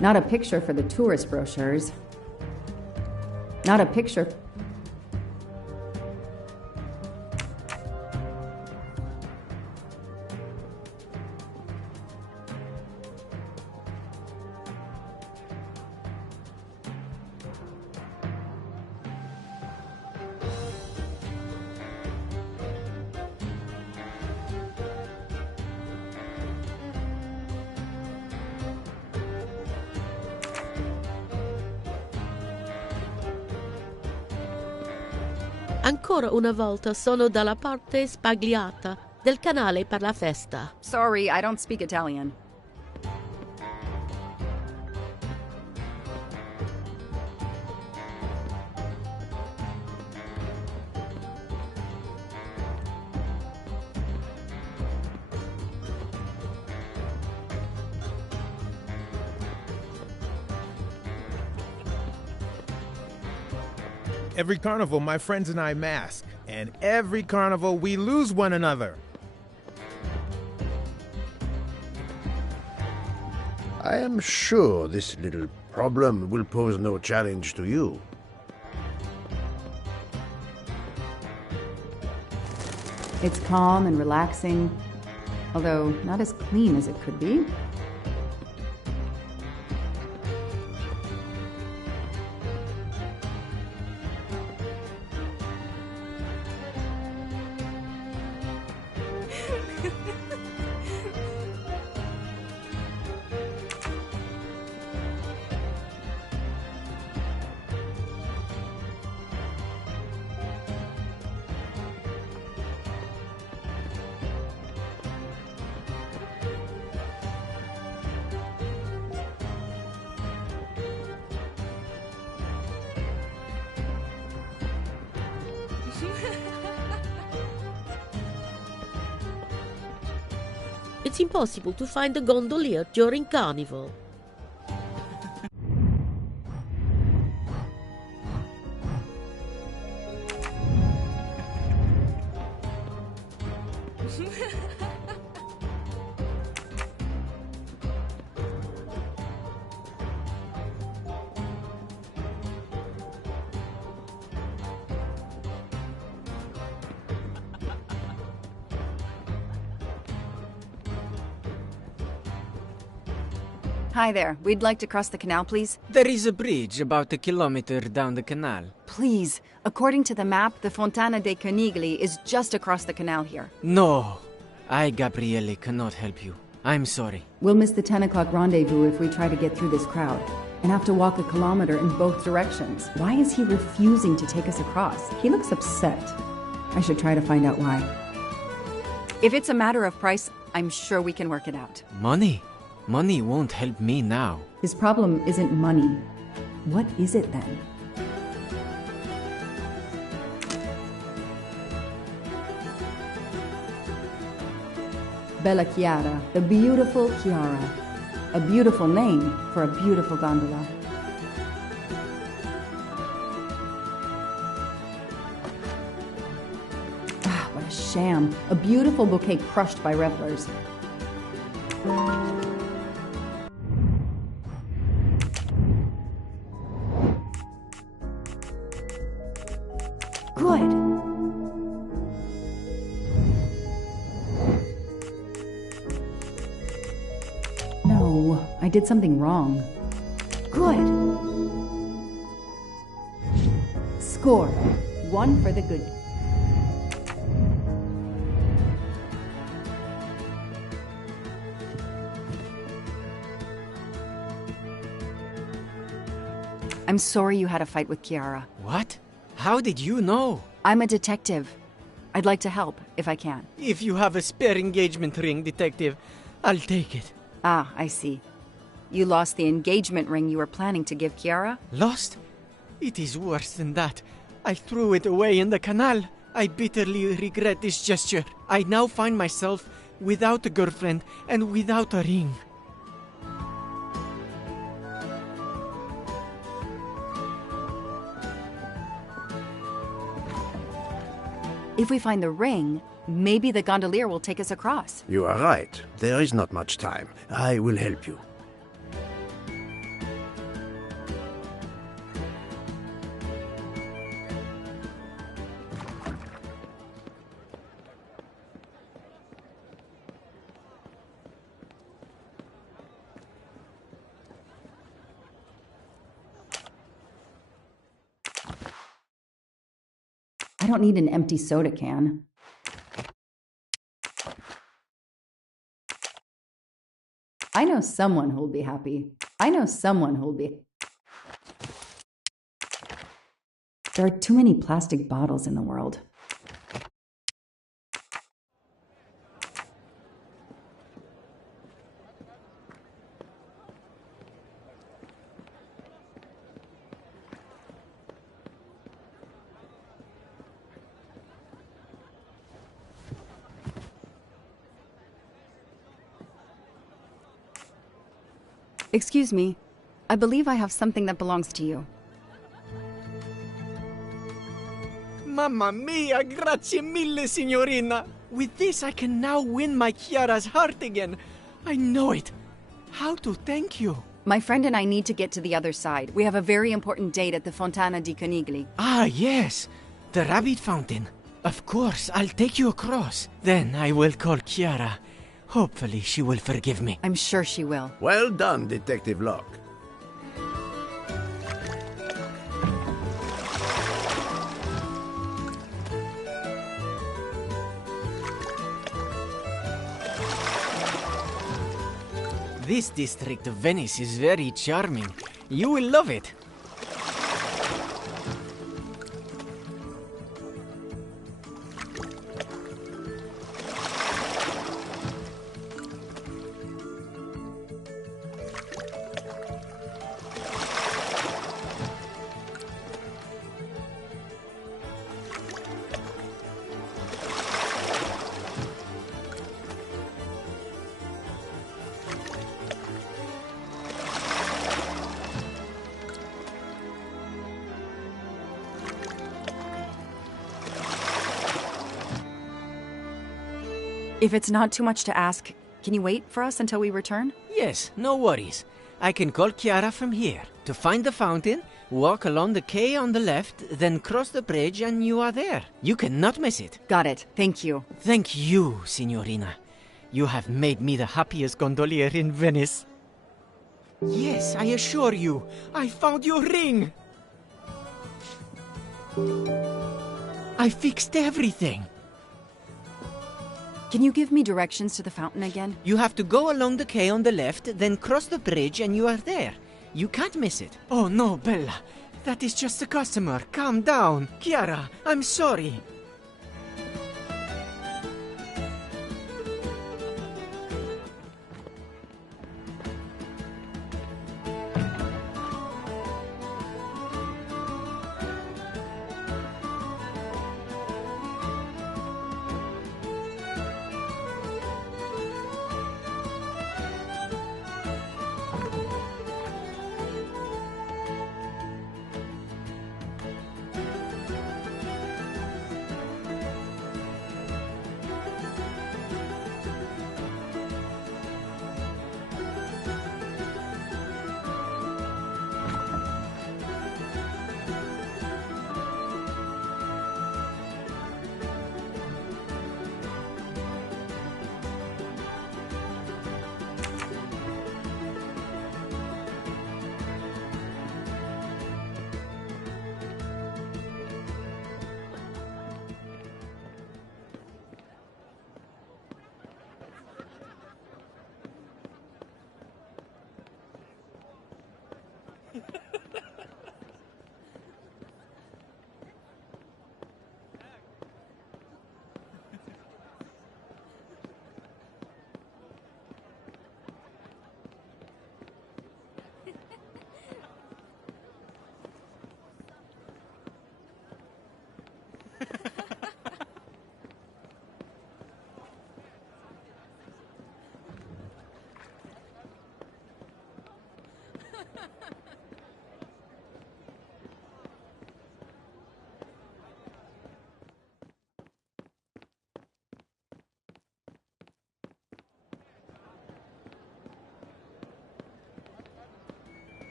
Not a picture for the tourist brochures. Not a picture. Ancora una volta sono dalla parte spagliata del canale per la festa. Sorry, I don't speak Italian. Every carnival, my friends and I mask. And every carnival, we lose one another. I am sure this little problem will pose no challenge to you. It's calm and relaxing, although not as clean as it could be. It's impossible to find a gondolier during Carnival. Hi there. We'd like to cross the canal, please. There is a bridge about a kilometer down the canal. Please. According to the map, the Fontana dei Conigli is just across the canal here. No, I, Gabriele, cannot help you. I'm sorry. We'll miss the 10 o'clock rendezvous if we try to get through this crowd, and have to walk a kilometer in both directions. Why is he refusing to take us across? He looks upset. I should try to find out why. If it's a matter of price, I'm sure we can work it out. Money? Money won't help me now. His problem isn't money. What is it then? Bella Chiara, the beautiful Chiara. A beautiful name for a beautiful gondola. Ah, what a sham. A beautiful bouquet crushed by revelers. Good. No, I did something wrong. Good. Score. 1 for the good. I'm sorry you had a fight with Chiara. What? How did you know? I'm a detective. I'd like to help, if I can. If you have a spare engagement ring, detective, I'll take it. Ah, I see. You lost the engagement ring you were planning to give Chiara? Lost? It is worse than that. I threw it away in the canal. I bitterly regret this gesture. I now find myself without a girlfriend and without a ring. If we find the ring, maybe the gondolier will take us across. You are right. There is not much time. I will help you. don't need an empty soda can. I know someone who'll be happy. I know someone who'll be... There are too many plastic bottles in the world. Excuse me. I believe I have something that belongs to you. Mamma mia, grazie mille, signorina. With this, I can now win my Chiara's heart again. I know it. How to thank you? My friend and I need to get to the other side. We have a very important date at the Fontana di Conigli. Ah, yes. The rabbit fountain. Of course, I'll take you across. Then I will call Chiara. Hopefully she will forgive me. I'm sure she will. Well done, Detective Locke. This district of Venice is very charming. You will love it. If it's not too much to ask, can you wait for us until we return? Yes, no worries. I can call Chiara from here. To find the fountain, walk along the quay on the left, then cross the bridge and you are there. You cannot miss it. Got it. Thank you. Thank you, Signorina. You have made me the happiest gondolier in Venice. Yes, I assure you, I found your ring. I fixed everything. Can you give me directions to the fountain again? You have to go along the quay on the left, then cross the bridge and you are there. You can't miss it. Oh no, Bella. That is just a customer. Calm down. Chiara, I'm sorry.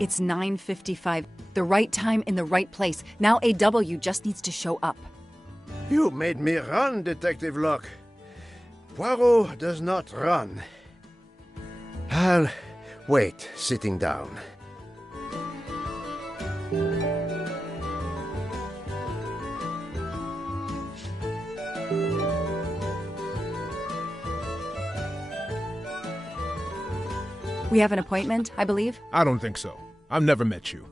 It's 9:55. The right time in the right place. Now AW just needs to show up. You made me run, Detective Locke. Poirot does not run. I'll wait, sitting down. We have an appointment, I believe? I don't think so. I've never met you.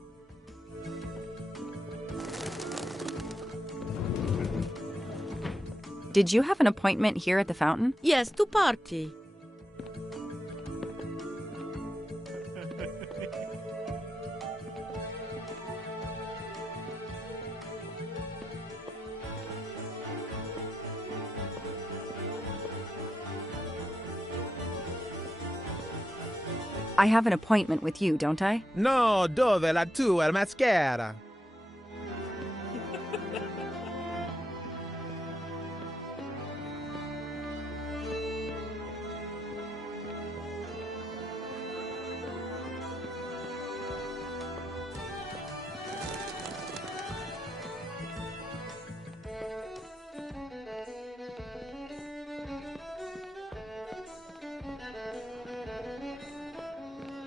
Did you have an appointment here at the fountain? Yes, to party. I have an appointment with you, don't I? No, dove la tua mascara?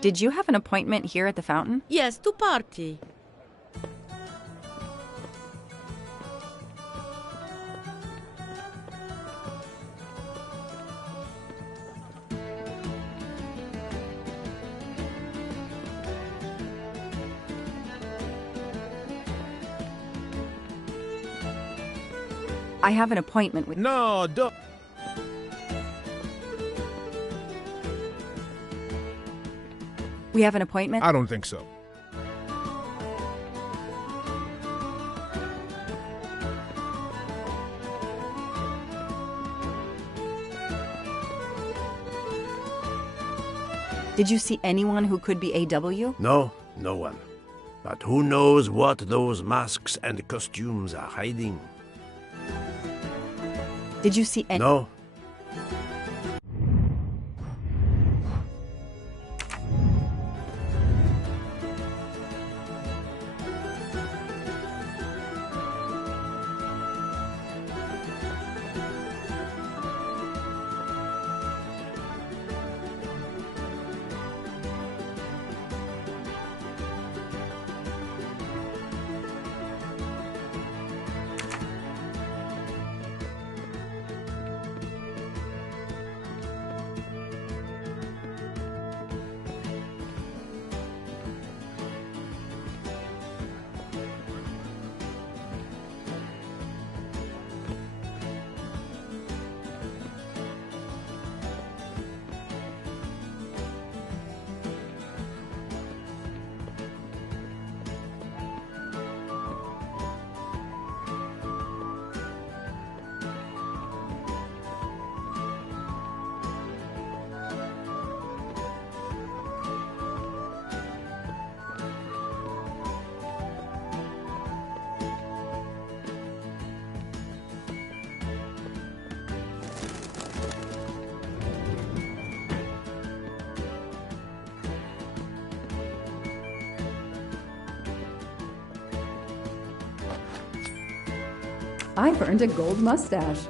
Did you have an appointment here at the fountain? Yes, to party. I have an appointment with... No, dove. We have an appointment? I don't think so. Did you see anyone who could be AW? No, no one. But who knows what those masks and costumes are hiding? Did you see any... No. I've earned a gold mustache.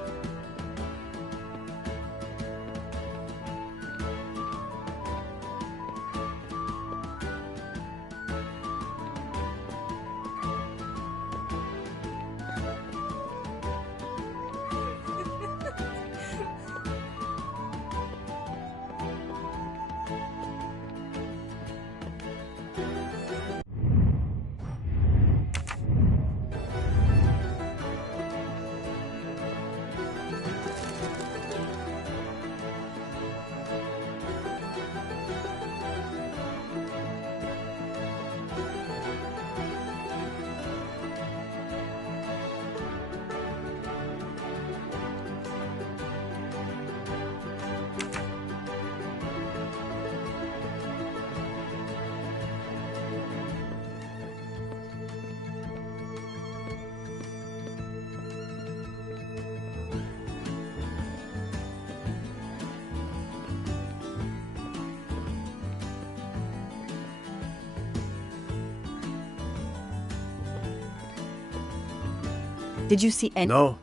Did you see any? No.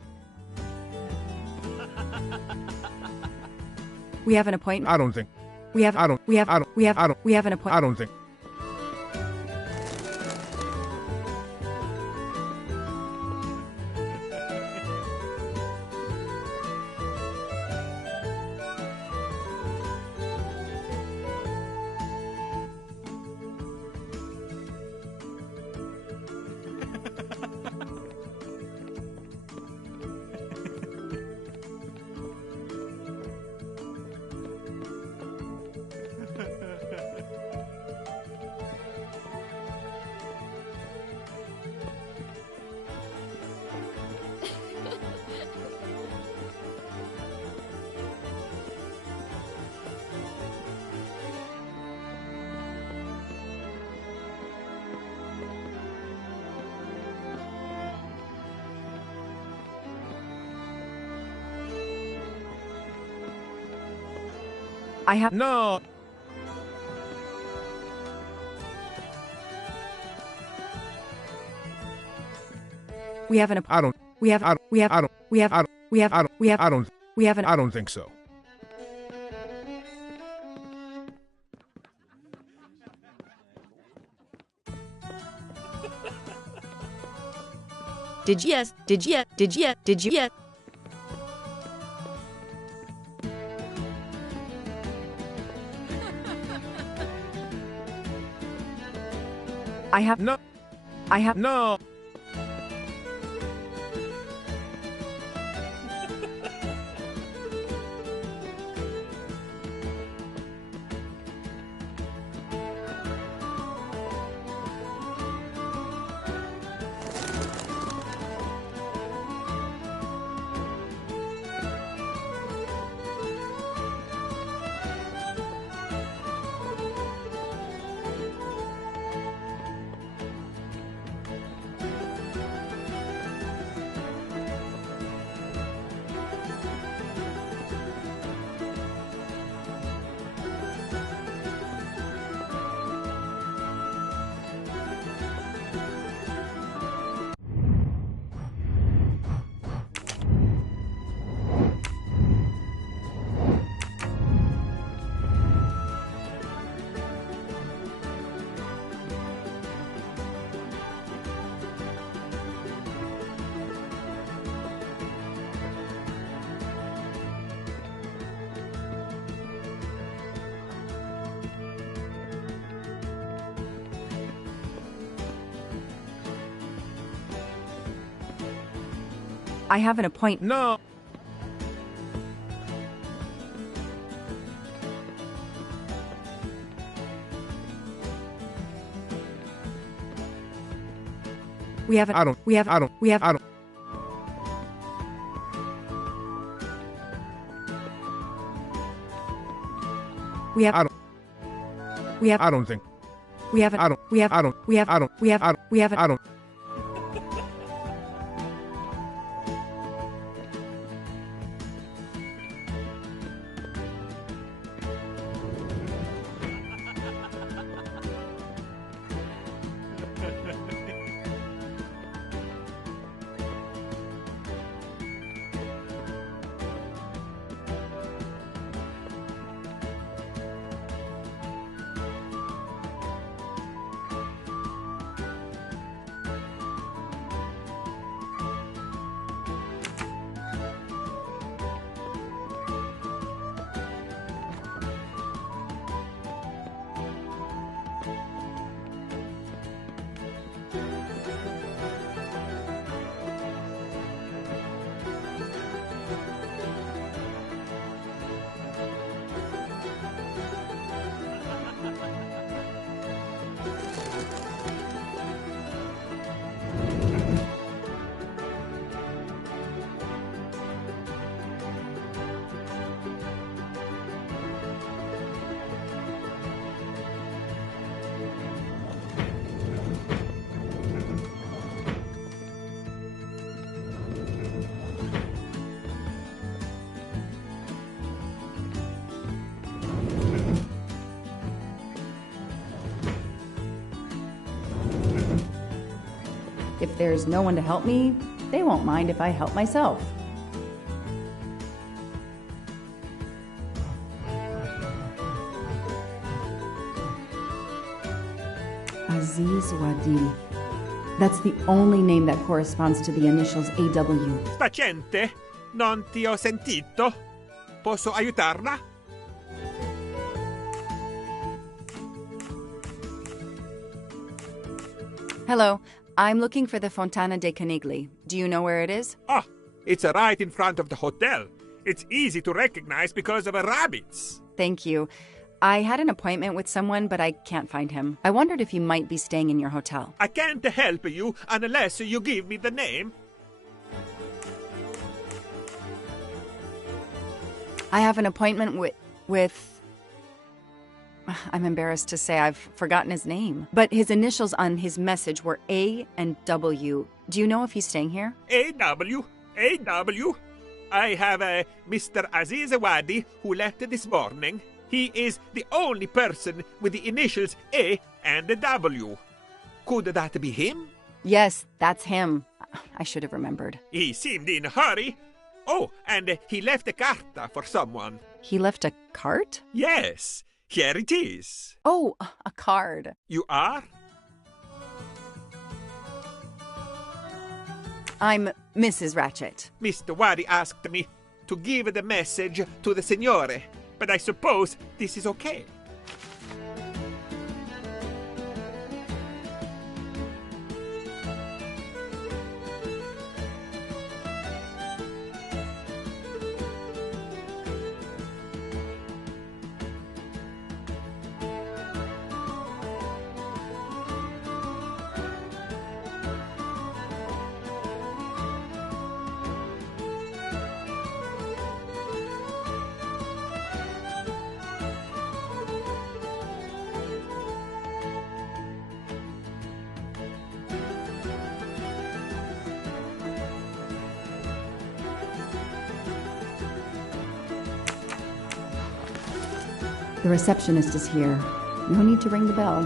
We have an appointment. I don't think. We have. I don't. We have. I don't. We have. I don't. We have an I appointment. don't think. I have. No. We have an. I don't. We have. I don't. We have. I don't. We have. I don't. We have. I don't. We have. I don't. We have an. I don't think so. Did you? Yes. Did you? Did you? Did you? Yes. I have. No. I have. No. I have an appointment. No. We have an. I don't. We have. I don't. We have. I don't. We have. I don't. We have. I don't think. We have. I don't. We have. I don't. We have. I don't. We have. I don't. We have. I don't. If there's no one to help me, They won't mind if I help myself. Aziz Wadi. That's the only name that corresponds to the initials AW. Paziente, non ti ho sentito. Posso aiutarla? Hello, I'm looking for the Fontana dei Canigli. Do you know where it is? Ah, it's right in front of the hotel. It's easy to recognize because of rabbits. Thank you. I had an appointment with someone, but I can't find him. I wondered if he might be staying in your hotel. I can't help you unless you give me the name. I have an appointment with... I'm embarrassed to say I've forgotten his name. But his initials on his message were A and W. Do you know if he's staying here? A.W. A.W. I have Mr. Aziz Wadi who left this morning. He is the only person with the initials A and W. Could that be him? Yes, that's him. I should have remembered. He seemed in a hurry. Oh, and he left a carta for someone. He left a cart? Yes, here it is. Oh, a card. You are? I'm Mrs. Ratchet. Mr. Wadi asked me to give the message to the Signore, but I suppose this is okay. The receptionist is here. No need to ring the bell.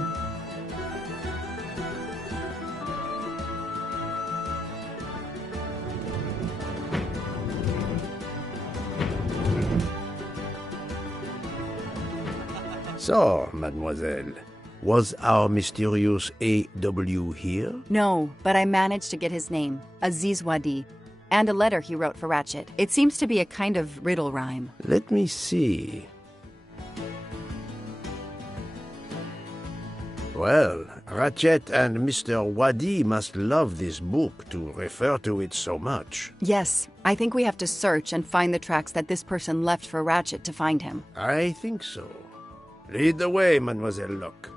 So, mademoiselle, was our mysterious A.W. here? No, but I managed to get his name, Aziz Wadi, and a letter he wrote for Ratchet. It seems to be a kind of riddle rhyme. Let me see. Well, Ratchet and Mr. Wadi must love this book to refer to it so much. Yes, I think we have to search and find the tracks that this person left for Ratchet to find him. I think so. Lead the way, Mademoiselle Locke.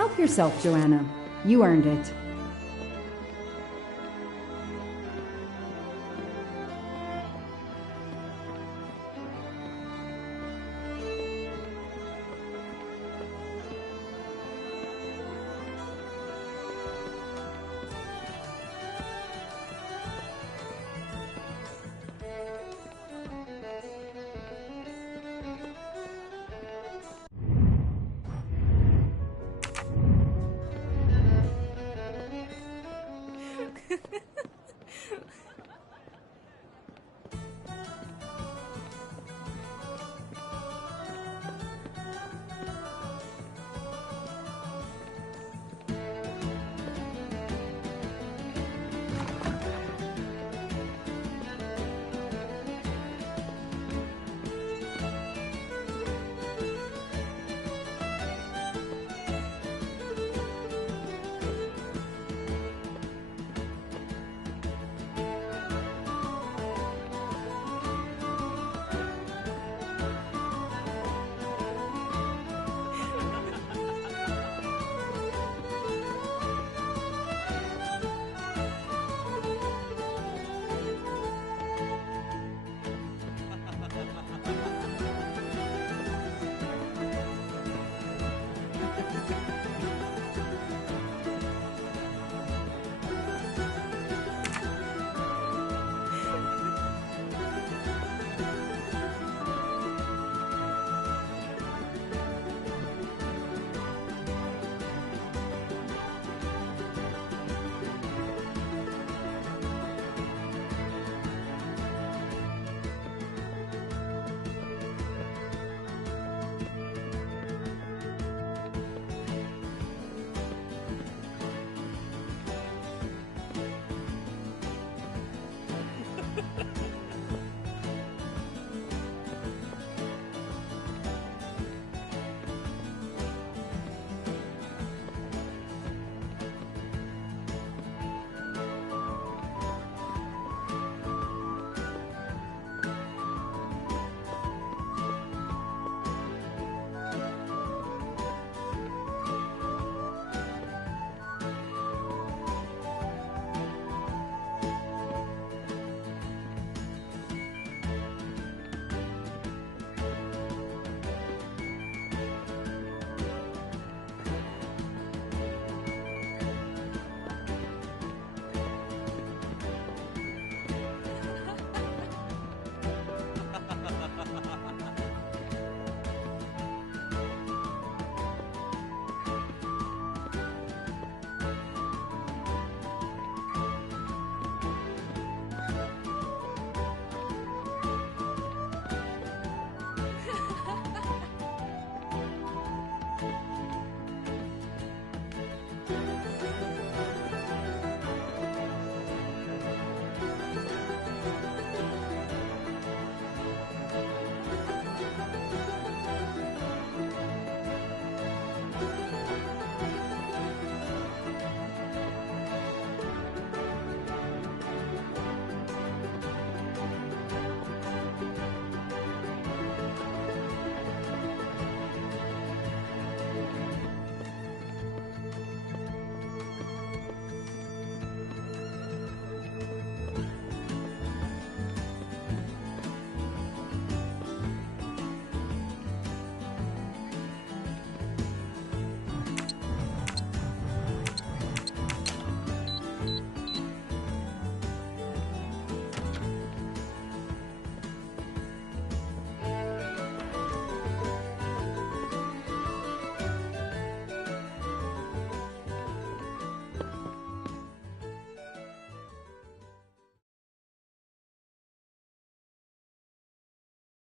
Help yourself, Joanna. You earned it.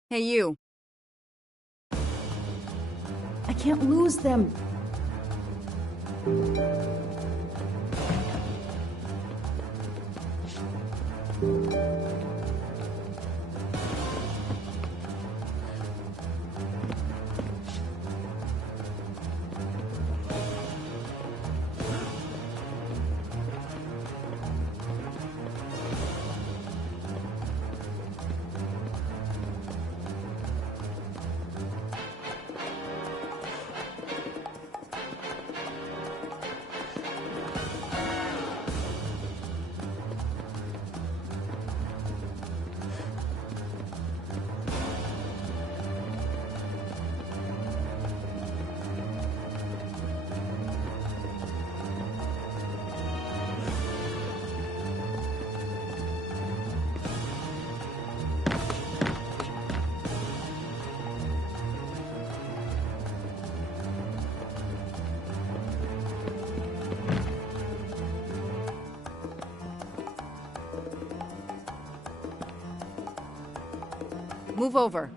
Hey, you. I can't lose them. Move over.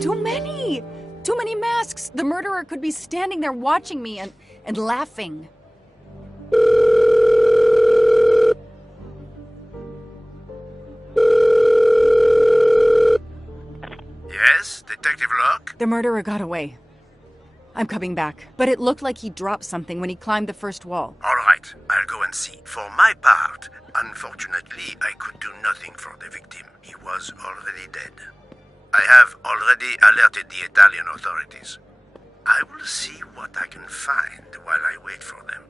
Too many! Too many masks! The murderer could be standing there watching me and laughing. Yes, Detective Locke? The murderer got away. I'm coming back, but it looked like he dropped something when he climbed the first wall. All right, I'll go and see. For my part, unfortunately, I could do nothing for the victim. He was already dead. I have already alerted the Italian authorities. I will see what I can find while I wait for them.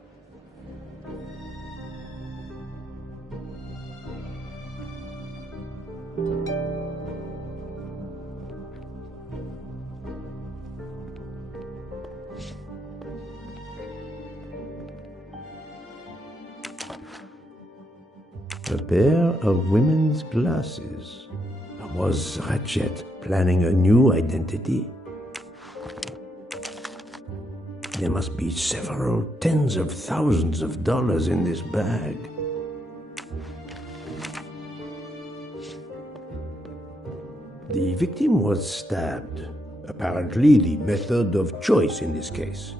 A pair of women's glasses. Was Ratchet planning a new identity? There must be several tens of thousands of dollars in this bag. The victim was stabbed. Apparently the method of choice in this case.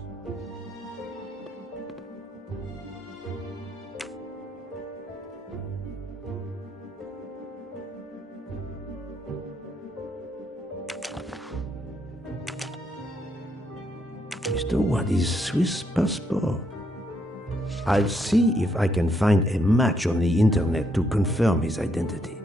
Mr. Waddy's Swiss passport. I'll see if I can find a match on the internet to confirm his identity.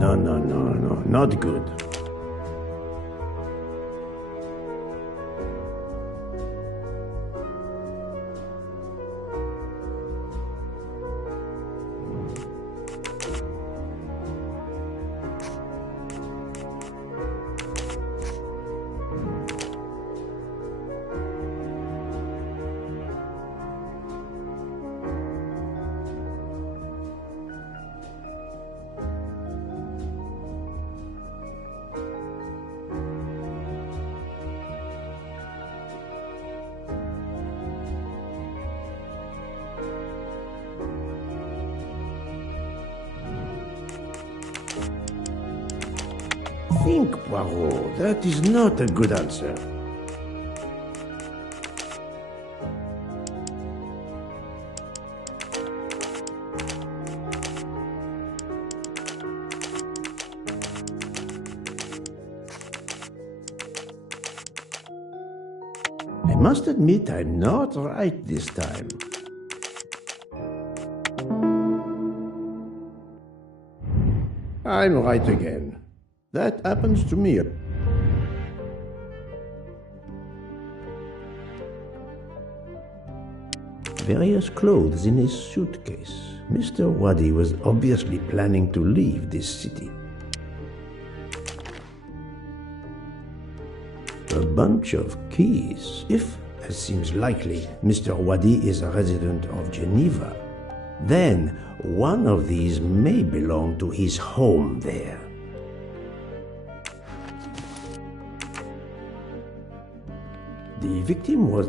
No, not good. Think, Poirot. That is not a good answer. must admit I'm not right this time. I'm right again. That happens to me. Various clothes in his suitcase. Mr. Wadi was obviously planning to leave this city. A bunch of keys. If, as seems likely, Mr. Wadi is a resident of Geneva, then one of these may belong to his home there. The victim was...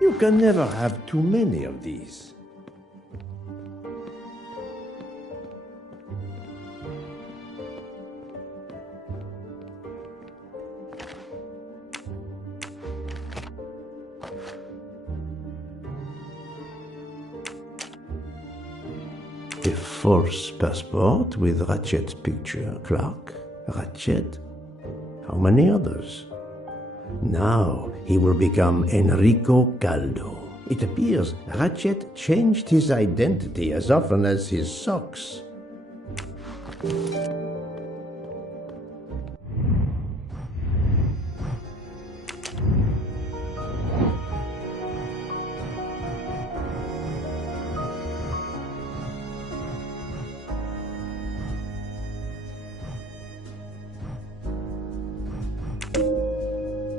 You can never have too many of these. A false passport with Ratchet's picture. Clark? Ratchet? How many others? Now he will become Enrico Caldo. It appears Ratchet changed his identity as often as his socks.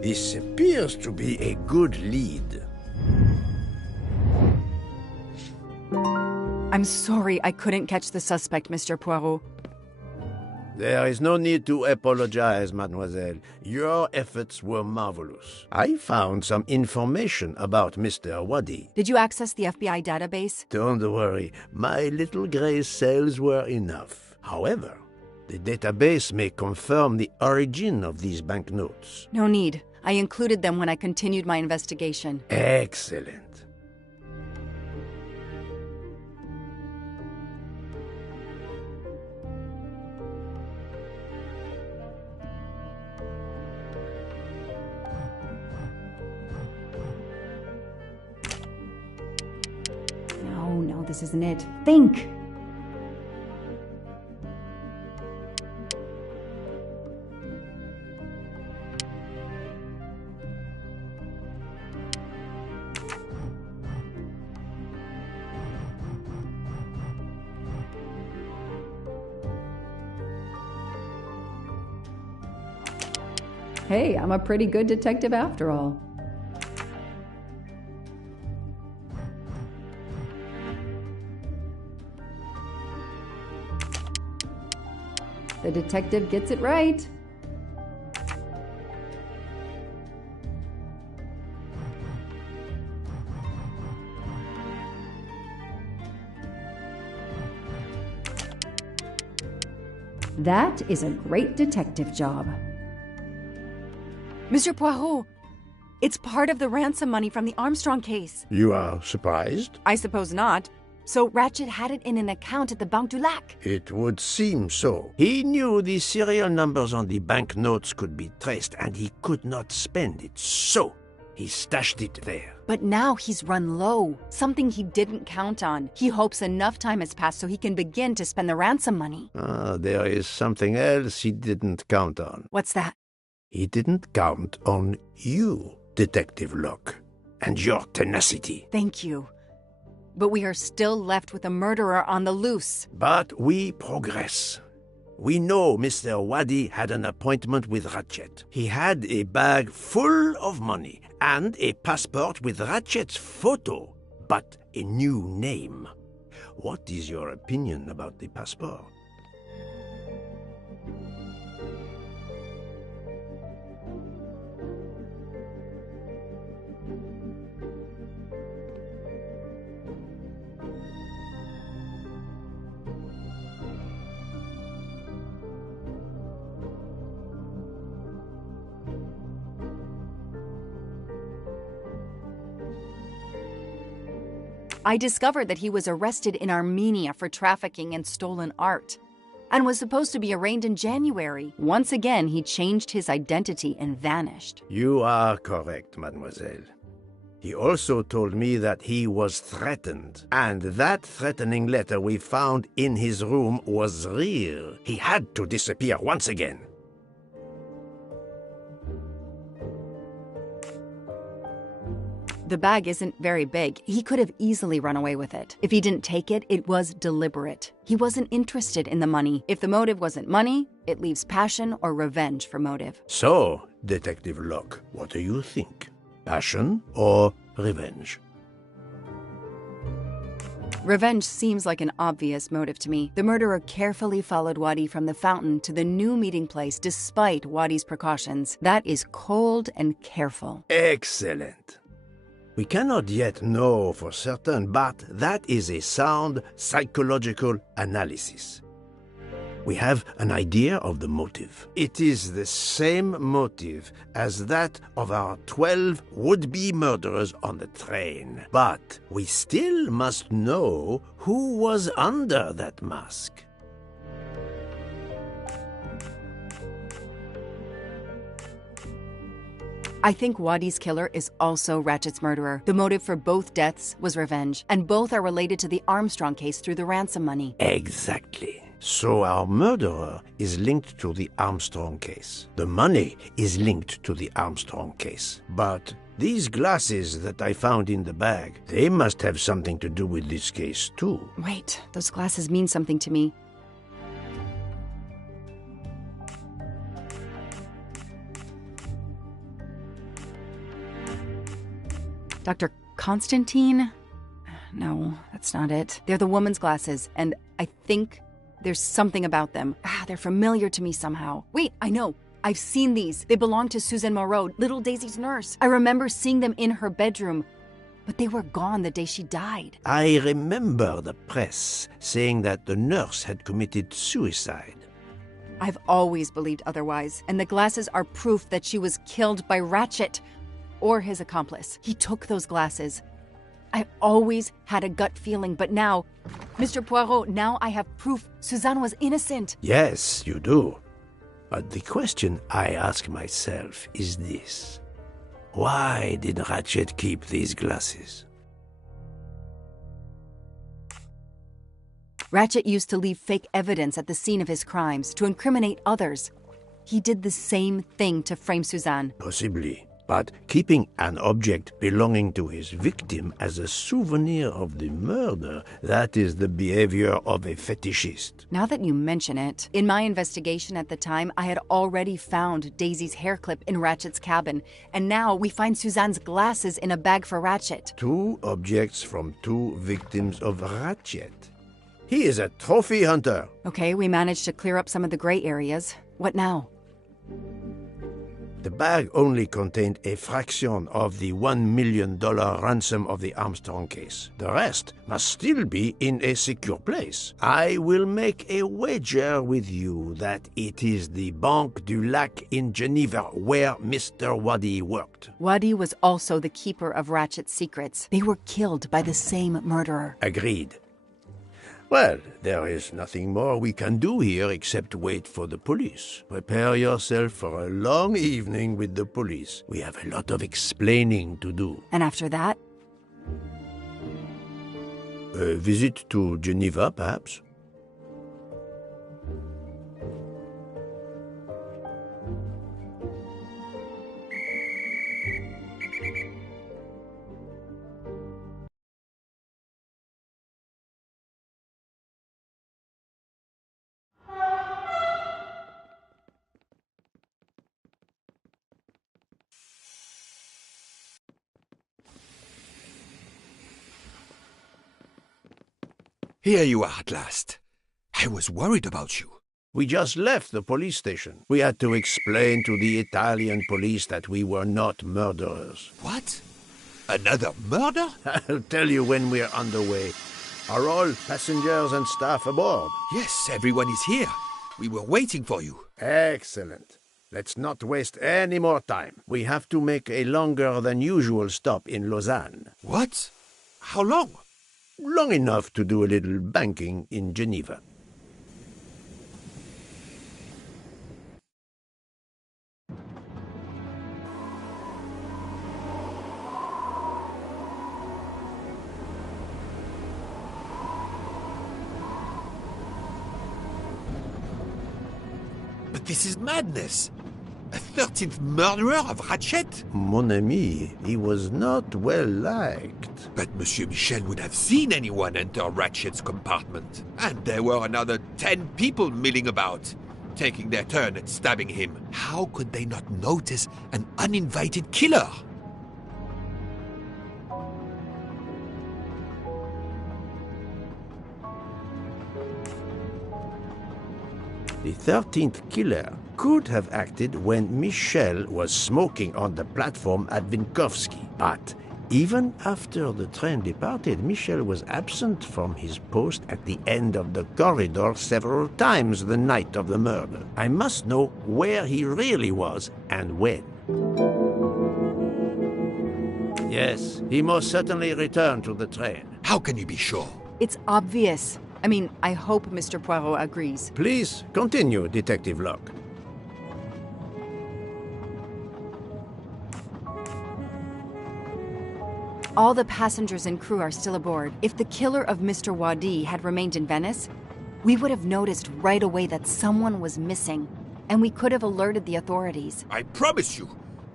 This appears to be a good lead. I'm sorry I couldn't catch the suspect, Mr. Poirot. There is no need to apologize, mademoiselle. Your efforts were marvelous. I found some information about Mr. Wadi. Did you access the FBI database? Don't worry, my little gray cells were enough. However, the database may confirm the origin of these banknotes. No need. I included them when I continued my investigation. Excellent. No, this isn't it. Think! Hey, I'm a pretty good detective after all. The detective gets it right. That is a great detective job. Mr. Poirot, it's part of the ransom money from the Armstrong case. You are surprised? I suppose not. So Ratchet had it in an account at the Banque du Lac. It would seem so. He knew the serial numbers on the banknotes could be traced, and he could not spend it, so he stashed it there. But now he's run low, something he didn't count on. He hopes enough time has passed so he can begin to spend the ransom money. There is something else he didn't count on. What's that? He didn't count on you, Detective Locke, and your tenacity. Thank you. But we are still left with a murderer on the loose. But we progress. We know Mr. Wadi had an appointment with Ratchet. He had a bag full of money and a passport with Ratchet's photo, but a new name. What is your opinion about the passport? I discovered that he was arrested in Armenia for trafficking in stolen art and was supposed to be arraigned in January. Once again, he changed his identity and vanished. You are correct, mademoiselle. He also told me that he was threatened, and that threatening letter we found in his room was real. He had to disappear once again. The bag isn't very big. He could have easily run away with it. If he didn't take it, it was deliberate. He wasn't interested in the money. If the motive wasn't money, it leaves passion or revenge for motive. So, Detective Locke, what do you think? Passion or revenge? Revenge seems like an obvious motive to me. The murderer carefully followed Wadi from the fountain to the new meeting place despite Wadi's precautions. That is cold and careful. Excellent. We cannot yet know for certain, but that is a sound psychological analysis. We have an idea of the motive. It is the same motive as that of our 12 would-be murderers on the train. But we still must know who was under that mask. I think Wadi's killer is also Ratchet's murderer. The motive for both deaths was revenge, and both are related to the Armstrong case through the ransom money. Exactly. So our murderer is linked to the Armstrong case. The money is linked to the Armstrong case. But these glasses that I found in the bag, they must have something to do with this case too. Wait, those glasses mean something to me. Dr. Constantine? No, that's not it. They're the woman's glasses, and I think there's something about them. They're familiar to me somehow. Wait, I know. I've seen these. They belong to Suzanne Moreau, little Daisy's nurse. I remember seeing them in her bedroom, but they were gone the day she died. I remember the press saying that the nurse had committed suicide. I've always believed otherwise, and the glasses are proof that she was killed by Ratchet or his accomplice. He took those glasses. I always had a gut feeling, but now, Mr. Poirot, now I have proof Suzanne was innocent. Yes, you do. But the question I ask myself is this. Why did Ratchet keep these glasses? Ratchet used to leave fake evidence at the scene of his crimes to incriminate others. He did the same thing to frame Suzanne. Possibly. But keeping an object belonging to his victim as a souvenir of the murder, that is the behavior of a fetishist. Now that you mention it, in my investigation at the time, I had already found Daisy's hair clip in Ratchet's cabin, and now we find Suzanne's glasses in a bag for Ratchet. 2 objects from 2 victims of Ratchet. He is a trophy hunter. Okay, we managed to clear up some of the gray areas. What now? The bag only contained a fraction of the $1 million ransom of the Armstrong case. The rest must still be in a secure place. I will make a wager with you that it is the Banque du Lac in Geneva where Mr. Wadi worked. Wadi was also the keeper of Ratchet's secrets. They were killed by the same murderer. Agreed. Well, there is nothing more we can do here except wait for the police. Prepare yourself for a long evening with the police. We have a lot of explaining to do. And after that? A visit to Geneva, perhaps? Here you are at last. I was worried about you. We just left the police station. We had to explain to the Italian police that we were not murderers. What? Another murder? I'll tell you when we're underway. Are all passengers and staff aboard? Yes, everyone is here. We were waiting for you. Excellent. Let's not waste any more time. We have to make a longer than usual stop in Lausanne. What? How long? Long enough to do a little banking in Geneva. But this is madness. A 13th murderer of Ratchet? Mon ami, he was not well liked. But Monsieur Michel would have seen anyone enter Ratchet's compartment. And there were another 10 people milling about, taking their turn at stabbing him. How could they not notice an uninvited killer? The 13th killer could have acted when Michel was smoking on the platform at Vinkovsky. But even after the train departed, Michel was absent from his post at the end of the corridor several times the night of the murder. I must know where he really was and when. Yes, he most certainly returned to the train. How can you be sure? It's obvious. I mean, I hope Mr. Poirot agrees. Please continue, Detective Locke. All the passengers and crew are still aboard. If the killer of Mr. Wadi had remained in Venice, we would have noticed right away that someone was missing, and we could have alerted the authorities. I promise you,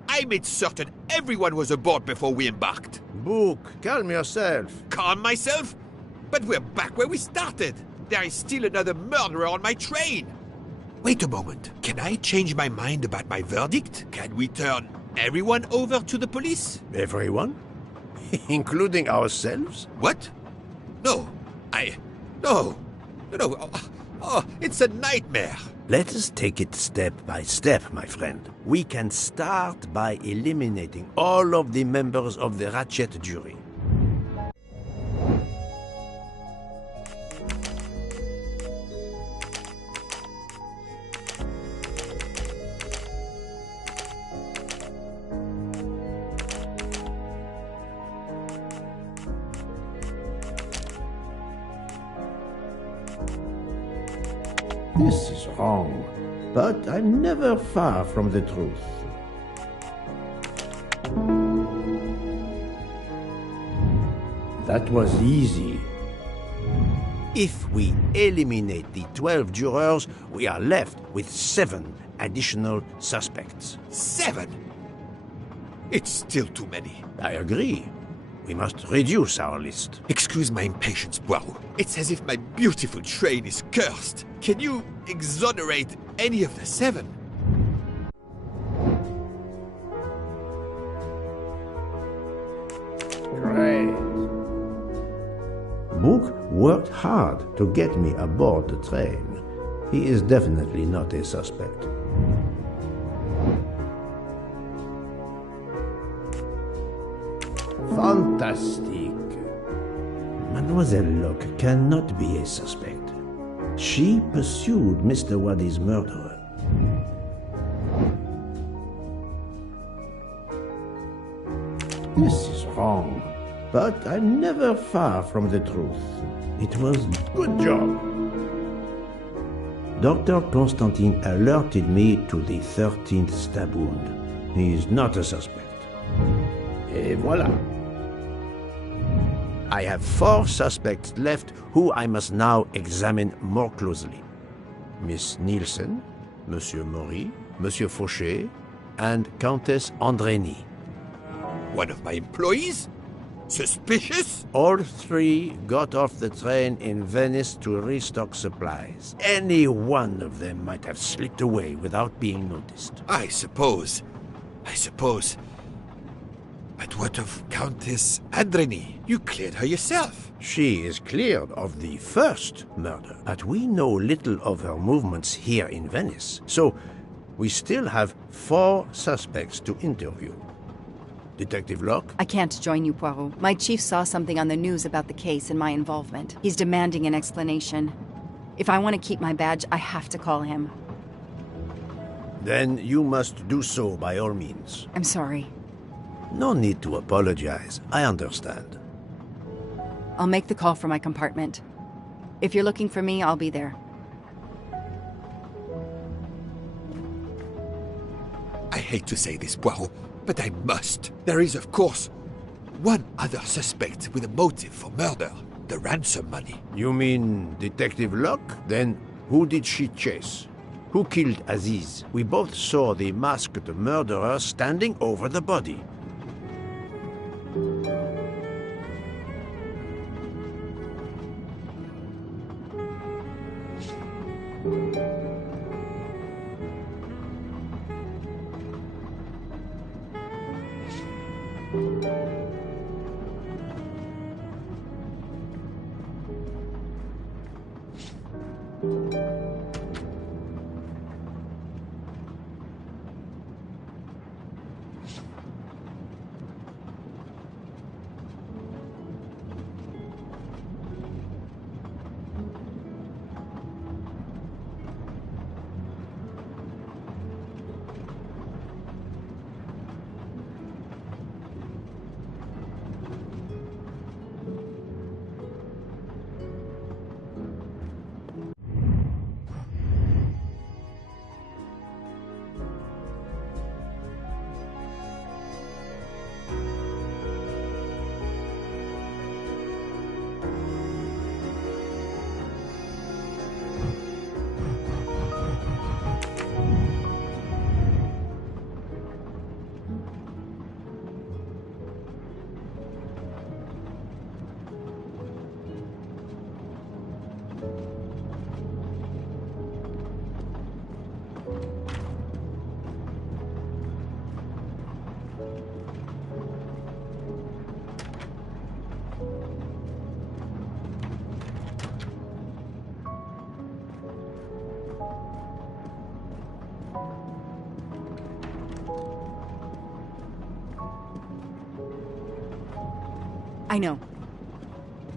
I made certain everyone was aboard before we embarked. Book, calm yourself. Calm myself? But we're back where we started. There is still another murderer on my train. Wait a moment. Can I change my mind about my verdict? Can we turn everyone over to the police? Everyone? Including ourselves? What? No. No. Oh, it's a nightmare. Let us take it step by step, my friend. We can start by eliminating all of the members of the Ratchet jury. This is wrong, but I'm never far from the truth. That was easy. If we eliminate the 12 jurors, we are left with 7 additional suspects. 7? It's still too many. I agree. We must reduce our list. Excuse my impatience, Poirot. It's as if my beautiful train is cursed. Can you exonerate any of the 7? Great. Book worked hard to get me aboard the train. He is definitely not a suspect. Fantastic. Mademoiselle Locke cannot be a suspect. She pursued Mr. Wadi's murderer. This is wrong, but I'm never far from the truth. It was good job. Dr. Constantine alerted me to the 13th stab wound. He is not a suspect. Et voilà. I have 4 suspects left who I must now examine more closely. Miss Nielsen, Monsieur Maury, Monsieur Fauché, and Countess Andrény. One of my employees? Suspicious? All 3 got off the train in Venice to restock supplies. Any one of them might have slipped away without being noticed. I suppose. But what of Countess Andrény? You cleared her yourself. She is cleared of the first murder, but we know little of her movements here in Venice, so we still have 4 suspects to interview. Detective Locke? I can't join you, Poirot. My chief saw something on the news about the case and my involvement. He's demanding an explanation. If I want to keep my badge, I have to call him. Then you must do so by all means. I'm sorry. No need to apologize. I understand. I'll make the call from my compartment. If you're looking for me, I'll be there. I hate to say this, Poirot, but I must. There is, of course, one other suspect with a motive for murder. The ransom money. You mean Detective Locke? Then who did she chase? Who killed Aziz? We both saw the masked murderer standing over the body.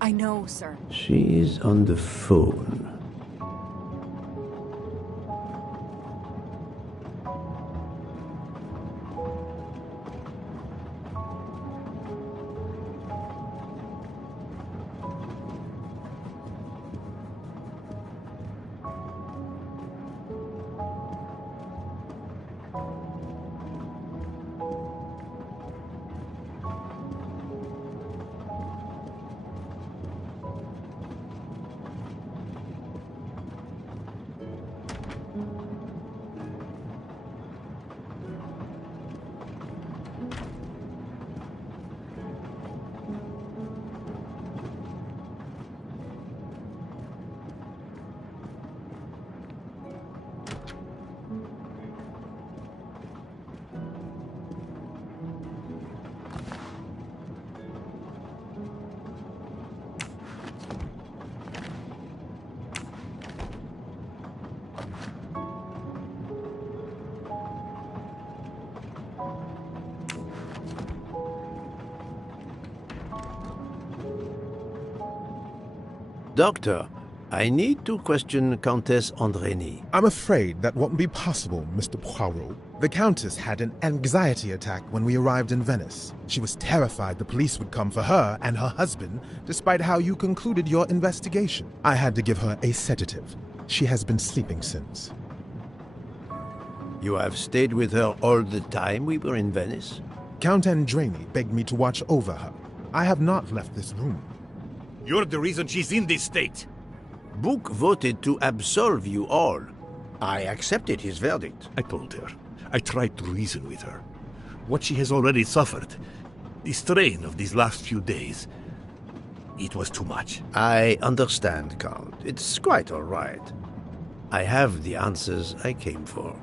I know, sir. She is on the phone. Doctor, I need to question Countess Andrény. I'm afraid that won't be possible, Mr. Poirot. The Countess had an anxiety attack when we arrived in Venice. She was terrified the police would come for her and her husband, despite how you concluded your investigation. I had to give her a sedative. She has been sleeping since. You have stayed with her all the time we were in Venice? Count Andrény begged me to watch over her. I have not left this room. You're the reason she's in this state. Bouc voted to absolve you all. I accepted his verdict. I told her. I tried to reason with her. What she has already suffered, the strain of these last few days, it was too much. I understand, Count. It's quite all right. I have the answers I came for.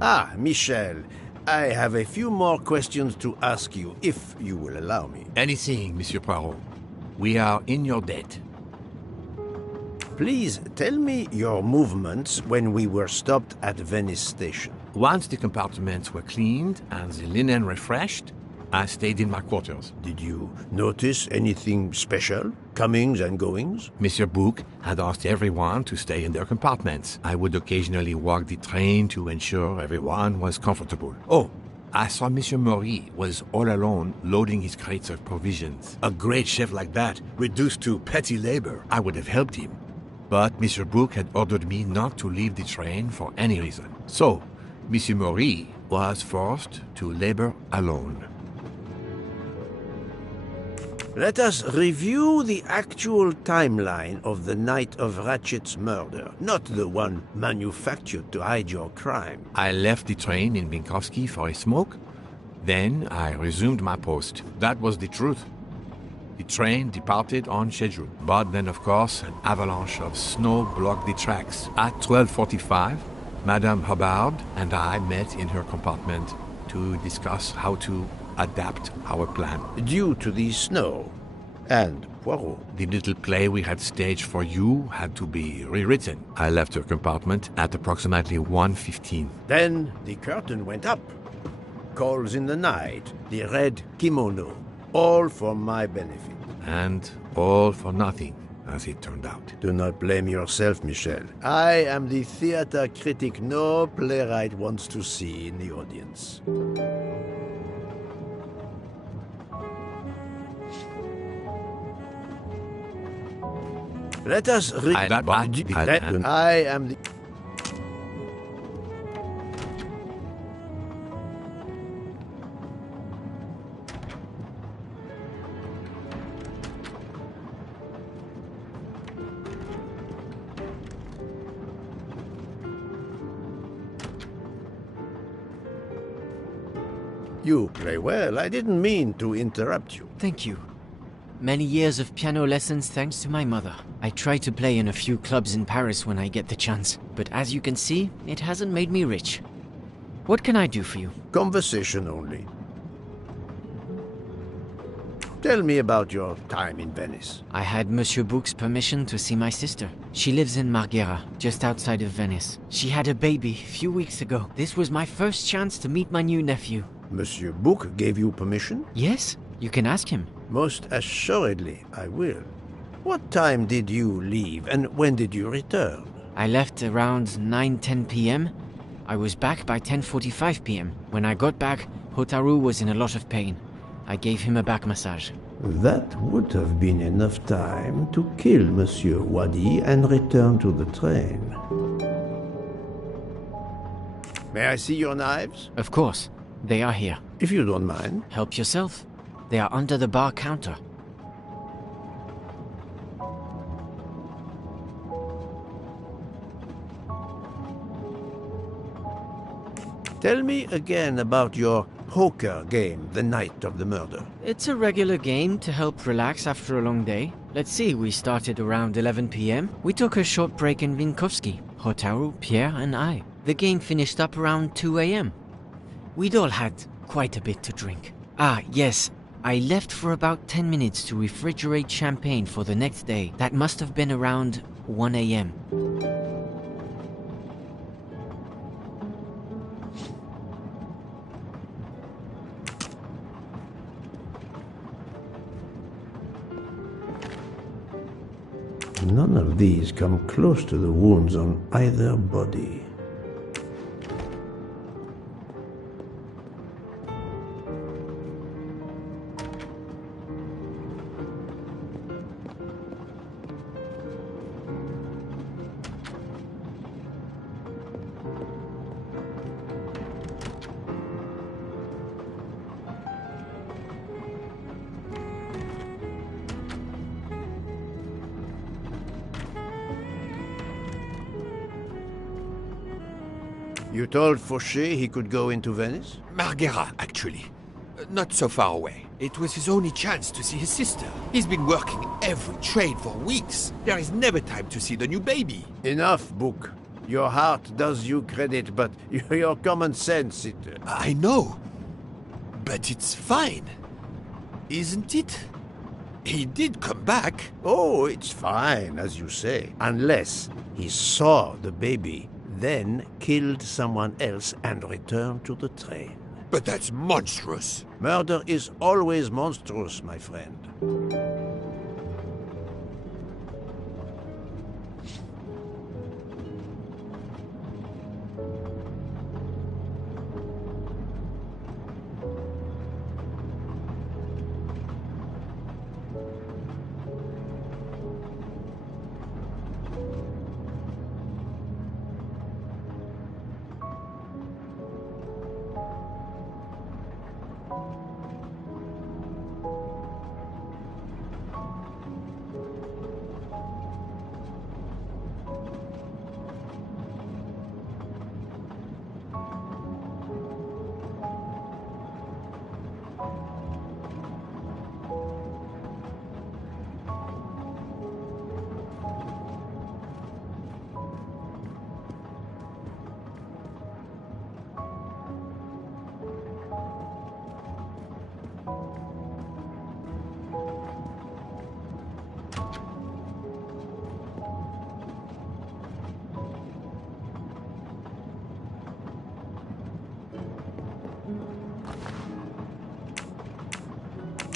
Ah, Michel, I have a few more questions to ask you, if you will allow me. Anything, Monsieur Poirot. We are in your debt. Please tell me your movements when we were stopped at Venice Station. Once the compartments were cleaned and the linen refreshed, I stayed in my quarters. Did you notice anything special? Comings and goings? Monsieur Bouc had asked everyone to stay in their compartments. I would occasionally walk the train to ensure everyone was comfortable. Oh, I saw Monsieur Maury was all alone loading his crates of provisions. A great chef like that, reduced to petty labor, I would have helped him. But Monsieur Bouc had ordered me not to leave the train for any reason. So, Monsieur Maury was forced to labor alone. Let us review the actual timeline of the night of Ratchet's murder, not the one manufactured to hide your crime. I left the train in Minkowski for a smoke. Then I resumed my post. That was the truth. The train departed on schedule. But then, of course, an avalanche of snow blocked the tracks. At 12:45, Madame Hubbard and I met in her compartment to discuss how to adapt our plan. Due to the snow and Poirot. The little play we had staged for you had to be rewritten. I left her compartment at approximately 1:15. Then the curtain went up. Calls in the night, the red kimono, all for my benefit. And all for nothing, as it turned out. Do not blame yourself, Michel. I am the theater critic no playwright wants to see in the audience. Let us I am the... You play well. I didn't mean to interrupt you. Thank you. Many years of piano lessons thanks to my mother. I try to play in a few clubs in Paris when I get the chance, but as you can see, it hasn't made me rich. What can I do for you? Conversation only. Tell me about your time in Venice. I had Monsieur Bouc's permission to see my sister. She lives in Marghera, just outside of Venice. She had a baby a few weeks ago. This was my first chance to meet my new nephew. Monsieur Bouc gave you permission? Yes, you can ask him. Most assuredly, I will. What time did you leave, and when did you return? I left around 9-10 p.m. I was back by 10:45 p.m. When I got back, Hotaru was in a lot of pain. I gave him a back massage. That would have been enough time to kill Monsieur Wadi and return to the train. May I see your knives? Of course. They are here. If you don't mind. Help yourself. They are under the bar counter. Tell me again about your poker game the night of the murder. It's a regular game to help relax after a long day. Let's see, we started around 11 p.m. We took a short break in Vinkovsky, Hotaru, Pierre and I. The game finished up around 2 a.m. We'd all had quite a bit to drink. Ah, yes, I left for about 10 minutes to refrigerate champagne for the next day. That must have been around 1 a.m. None of these come close to the wounds on either body. You told Fauché he could go into Venice? Marghera, actually. Not so far away. It was his only chance to see his sister. He's been working every train for weeks. There is never time to see the new baby. Enough, Book. Your heart does you credit, but your common sense, it... I know. But it's fine. Isn't it? He did come back. Oh, it's fine, as you say. Unless he saw the baby, then killed someone else and returned to the train. But that's monstrous. Murder is always monstrous, my friend.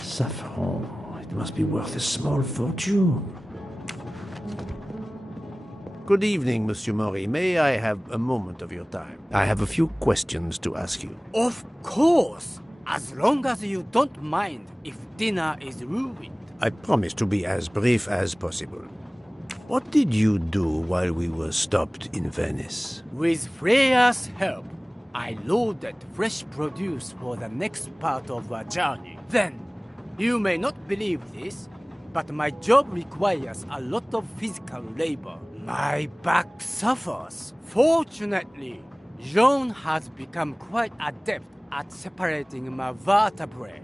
Saffron. It must be worth a small fortune. Good evening, Monsieur Mori. May I have a moment of your time? I have a few questions to ask you. Of course! As long as you don't mind if dinner is ruined. I promise to be as brief as possible. What did you do while we were stopped in Venice? With Freya's help, I loaded fresh produce for the next part of our journey. Then, you may not believe this, but my job requires a lot of physical labor. My back suffers. Fortunately, Jean has become quite adept at separating my vertebrae.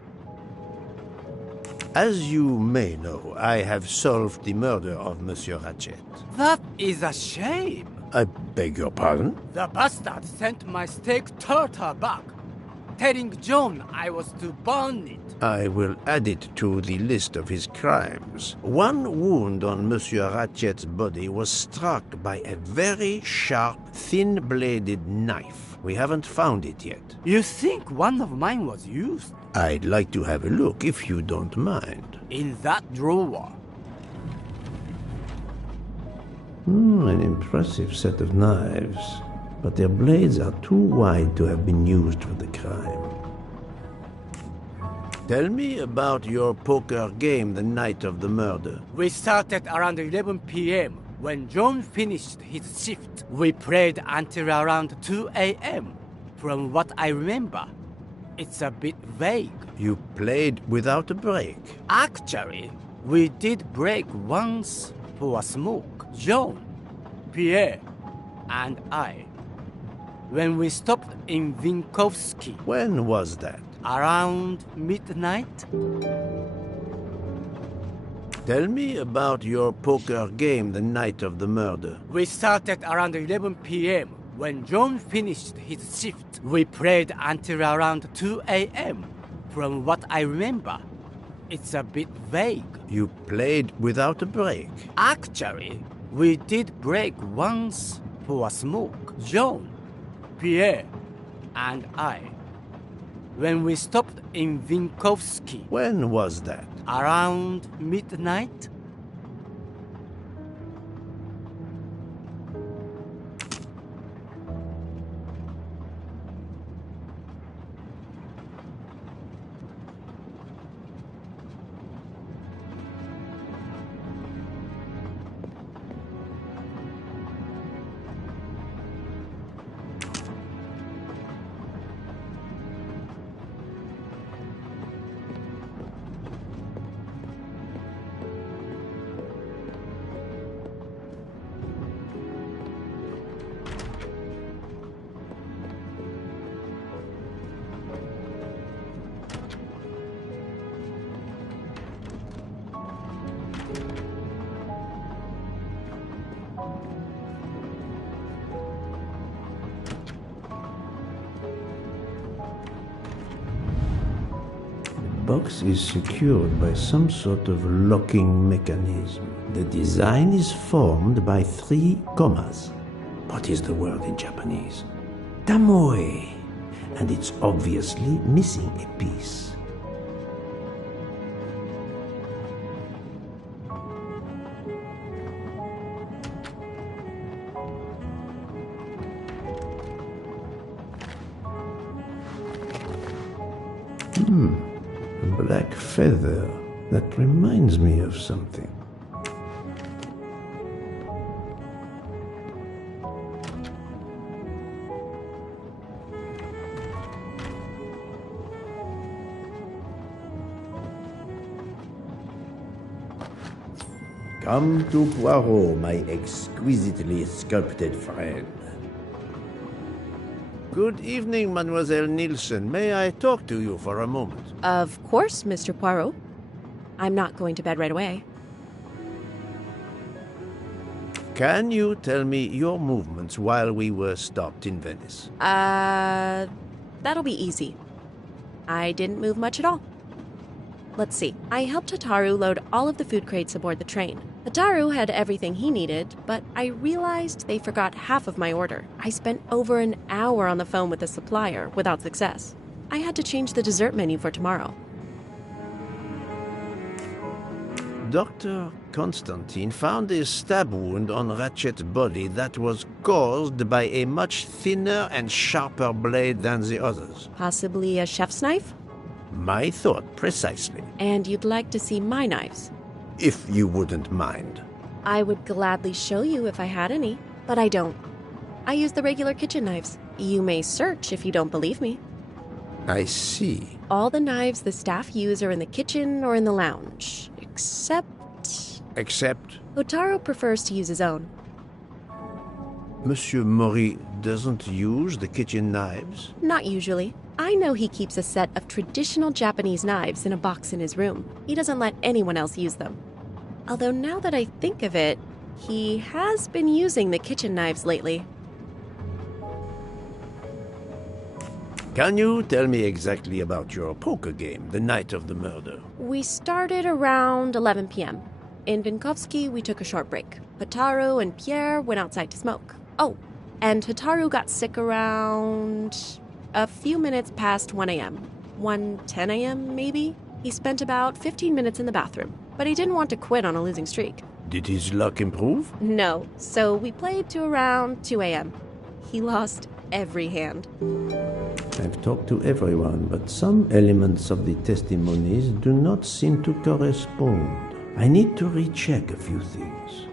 As you may know, I have solved the murder of Monsieur Ratchet. That is a shame. I beg your pardon? The bastard sent my steak tartare back, telling John I was to burn it. I will add it to the list of his crimes. One wound on Monsieur Ratchet's body was struck by a very sharp, thin-bladed knife. We haven't found it yet. You think one of mine was used? I'd like to have a look, if you don't mind. In that drawer. An impressive set of knives, but their blades are too wide to have been used for the crime. Tell me about your poker game the night of the murder. We started around 11 p.m. When John finished his shift, we played until around 2 a.m. From what I remember, it's a bit vague. You played without a break. Actually, we did break once for a smoke. John, Pierre, and I. When we stopped in Vinkovsky. When was that? Around midnight? Tell me about your poker game the night of the murder. We started around 11 p.m. When John finished his shift, we played until around 2 a.m. From what I remember, it's a bit vague. You played without a break. Actually, we did break once for a smoke. John, Pierre, and I. When we stopped in Vinkovsky. When was that? Around midnight? The box is secured by some sort of locking mechanism. The design is formed by 3 commas. What is the word in Japanese? Tamoe. And it's obviously missing a piece. A black feather. That reminds me of something. Come to Poirot, my exquisitely sculpted friend. Good evening, Mademoiselle Nielsen. May I talk to you for a moment? Of course, Mr. Poirot. I'm not going to bed right away. Can you tell me your movements while we were stopped in Venice? That'll be easy. I didn't move much at all. Let's see. I helped Hotaru load all of the food crates aboard the train. Hotaru had everything he needed, but I realized they forgot half of my order. I spent over an hour on the phone with the supplier without success. I had to change the dessert menu for tomorrow. Dr. Constantine found a stab wound on Ratchet's body that was caused by a much thinner and sharper blade than the others. Possibly a chef's knife? My thought, precisely. And you'd like to see my knives? If you wouldn't mind. I would gladly show you if I had any, but I don't. I use the regular kitchen knives. You may search if you don't believe me. I see. All the knives the staff use are in the kitchen or in the lounge, except... Except? Hotaru prefers to use his own. Monsieur Mori doesn't use the kitchen knives? Not usually. I know he keeps a set of traditional Japanese knives in a box in his room. He doesn't let anyone else use them. Although now that I think of it, he has been using the kitchen knives lately. Can you tell me exactly about your poker game the night of the murder? We started around 11 p.m. In Vinkovsky, we took a short break. Hotaru and Pierre went outside to smoke. Oh, and Hotaru got sick around... a few minutes past 1 a.m. 1:10 a.m. maybe? He spent about 15 minutes in the bathroom, but he didn't want to quit on a losing streak. Did his luck improve? No, so we played to around 2 a.m. He lost every hand. I've talked to everyone, but some elements of the testimonies do not seem to correspond. I need to recheck a few things.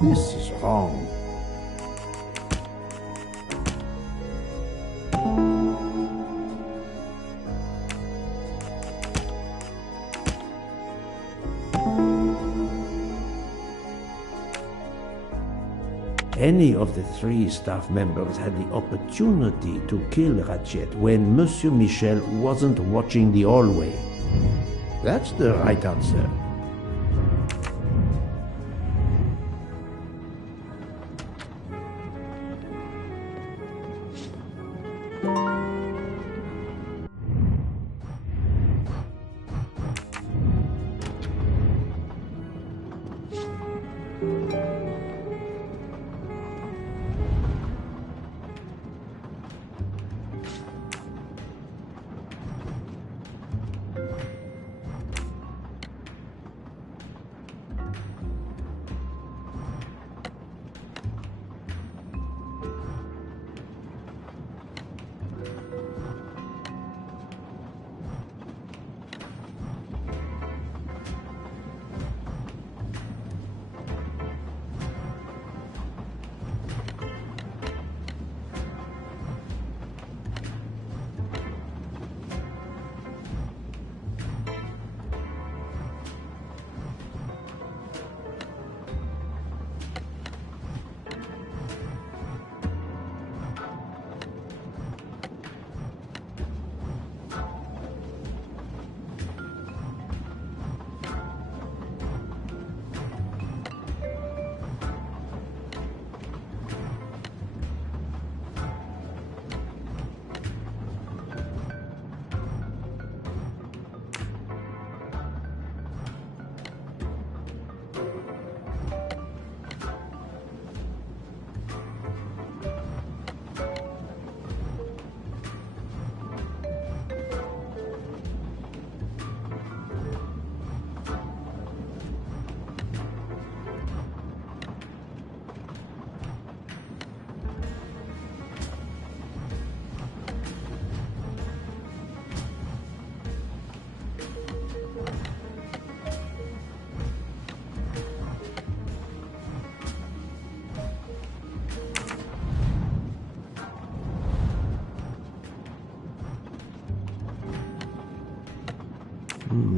This is wrong. Any of the 3 staff members had the opportunity to kill Ratchet when Monsieur Michel wasn't watching the hallway. That's the right answer.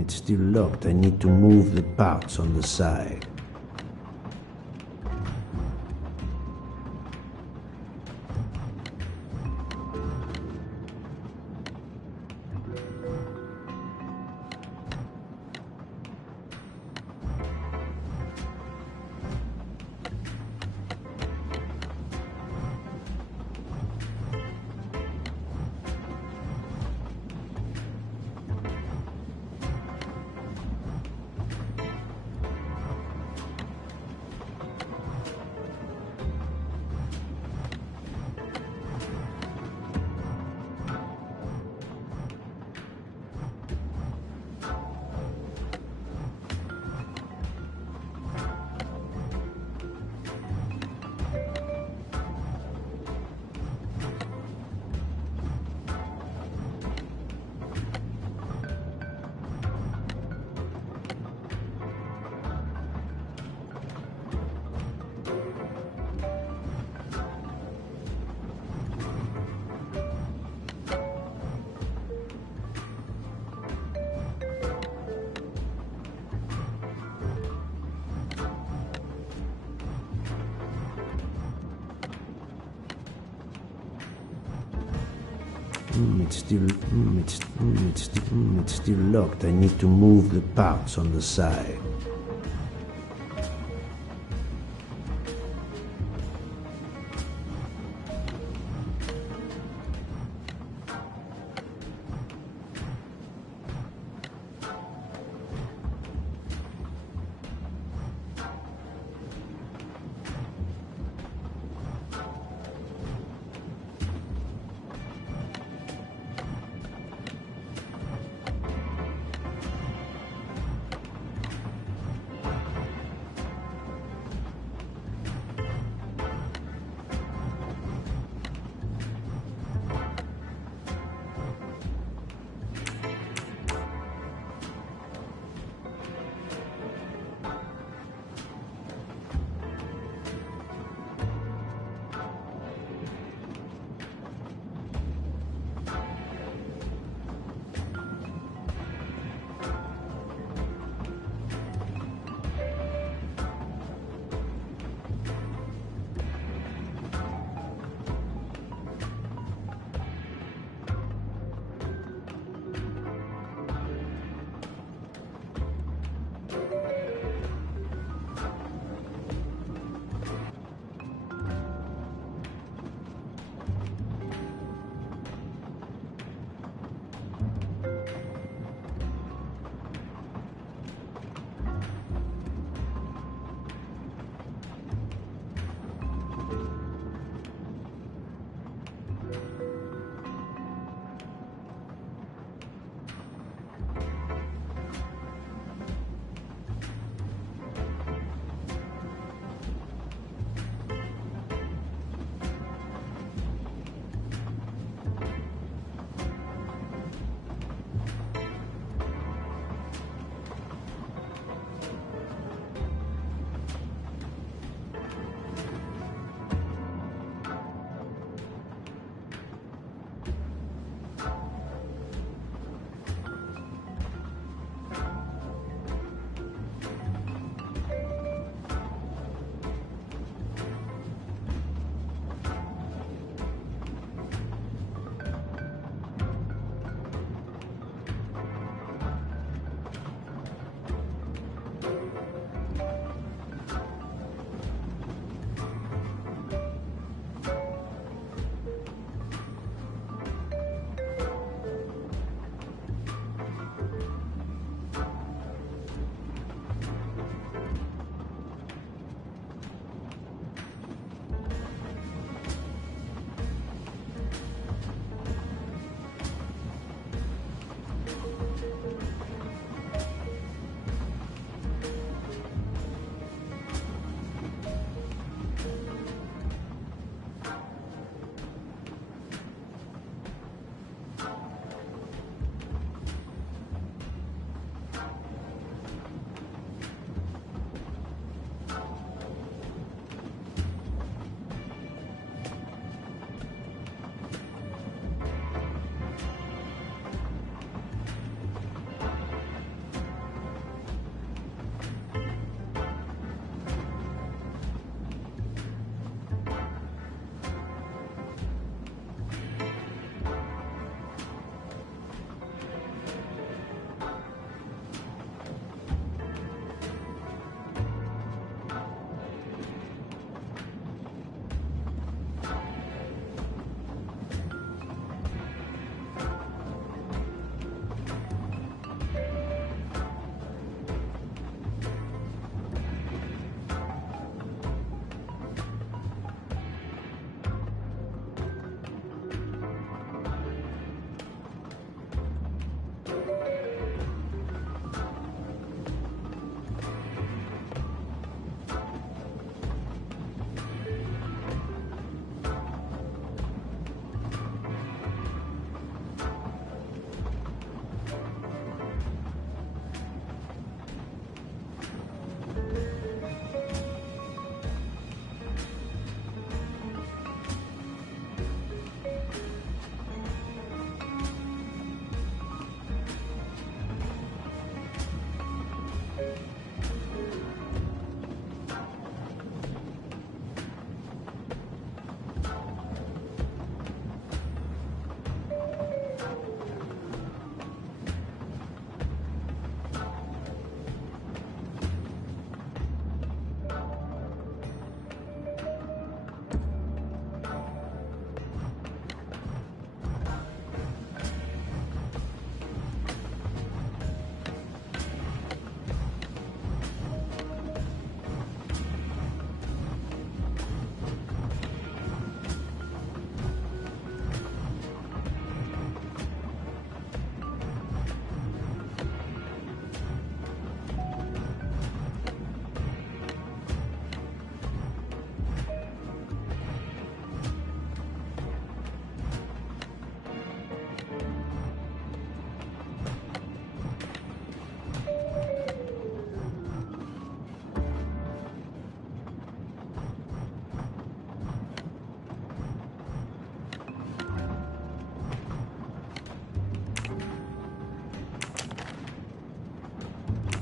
It's still locked. I need to move the parts on the side. It's still locked. I need to move the parts on the side.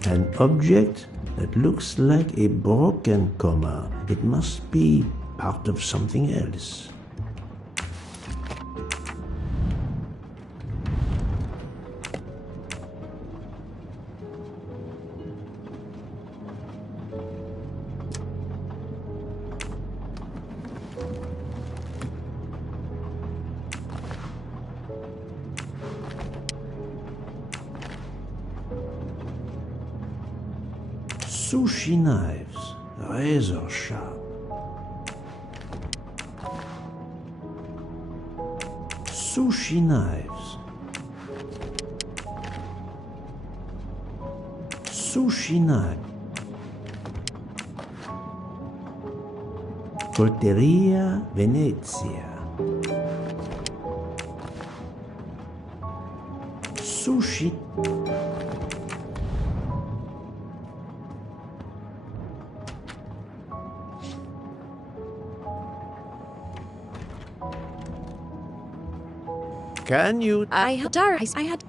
An object that looks like a broken comma. It must be part of something else. Sushi knives, razor sharp. Sushi knives. Sushi knife. Colteria Venezia. Sushi. Can you... I had...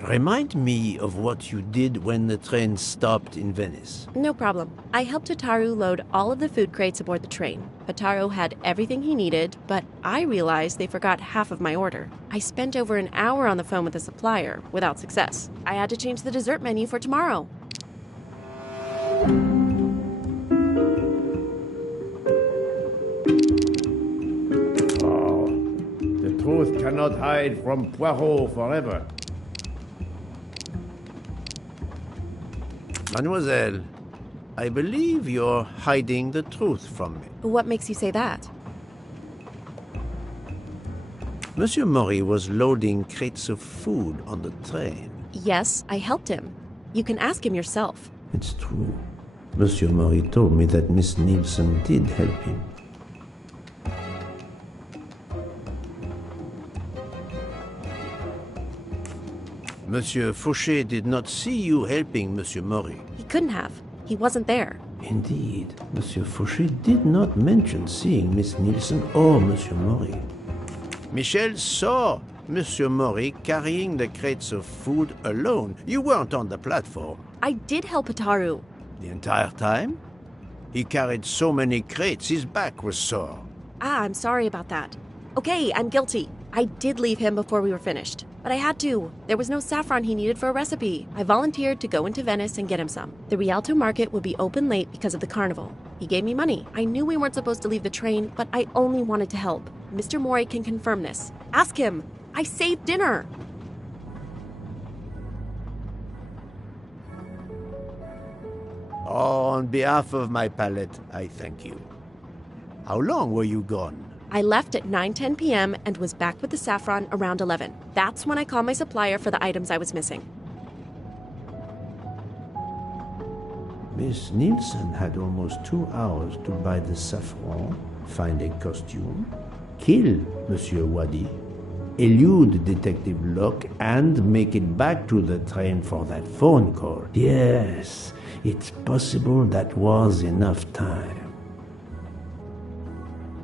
Remind me of what you did when the train stopped in Venice. No problem. I helped Hotaru load all of the food crates aboard the train. Hotaru had everything he needed, but I realized they forgot half of my order. I spent over an hour on the phone with the supplier, without success. I had to change the dessert menu for tomorrow. Truth cannot hide from Poirot forever. Mademoiselle, I believe you're hiding the truth from me. What makes you say that? Monsieur Mori was loading crates of food on the train. Yes, I helped him. You can ask him yourself. It's true. Monsieur Mori told me that Miss Nielsen did help him. Monsieur Fauché did not see you helping Monsieur Mori. He couldn't have. He wasn't there. Indeed, Monsieur Fauché did not mention seeing Miss Nielsen or Monsieur Mori. Michel saw Monsieur Mori carrying the crates of food alone. You weren't on the platform. I did help Hotaru. The entire time? He carried so many crates, his back was sore. I'm sorry about that. Okay, I'm guilty. I did leave him before we were finished. But I had to. There was no saffron he needed for a recipe. I volunteered to go into Venice and get him some. The Rialto market would be open late because of the carnival. He gave me money. I knew we weren't supposed to leave the train, but I only wanted to help. Mr. Mori can confirm this. Ask him. I saved dinner. On behalf of my palate, I thank you. How long were you gone? I left at 9:10 p.m. and was back with the saffron around 11. That's when I called my supplier for the items I was missing. Miss Nielsen had almost 2 hours to buy the saffron, find a costume, kill Monsieur Wadi, elude Detective Locke, and make it back to the train for that phone call. Yes, it's possible that was enough time.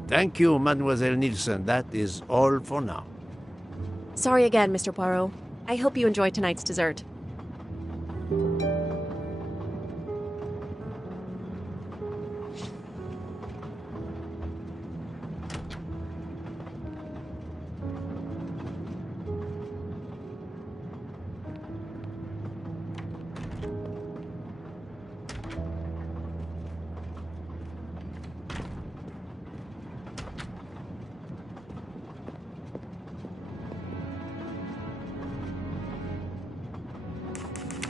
Thank you, Mademoiselle Nielsen. That is all for now. Sorry again, Mr. Poirot. I hope you enjoy tonight's dessert.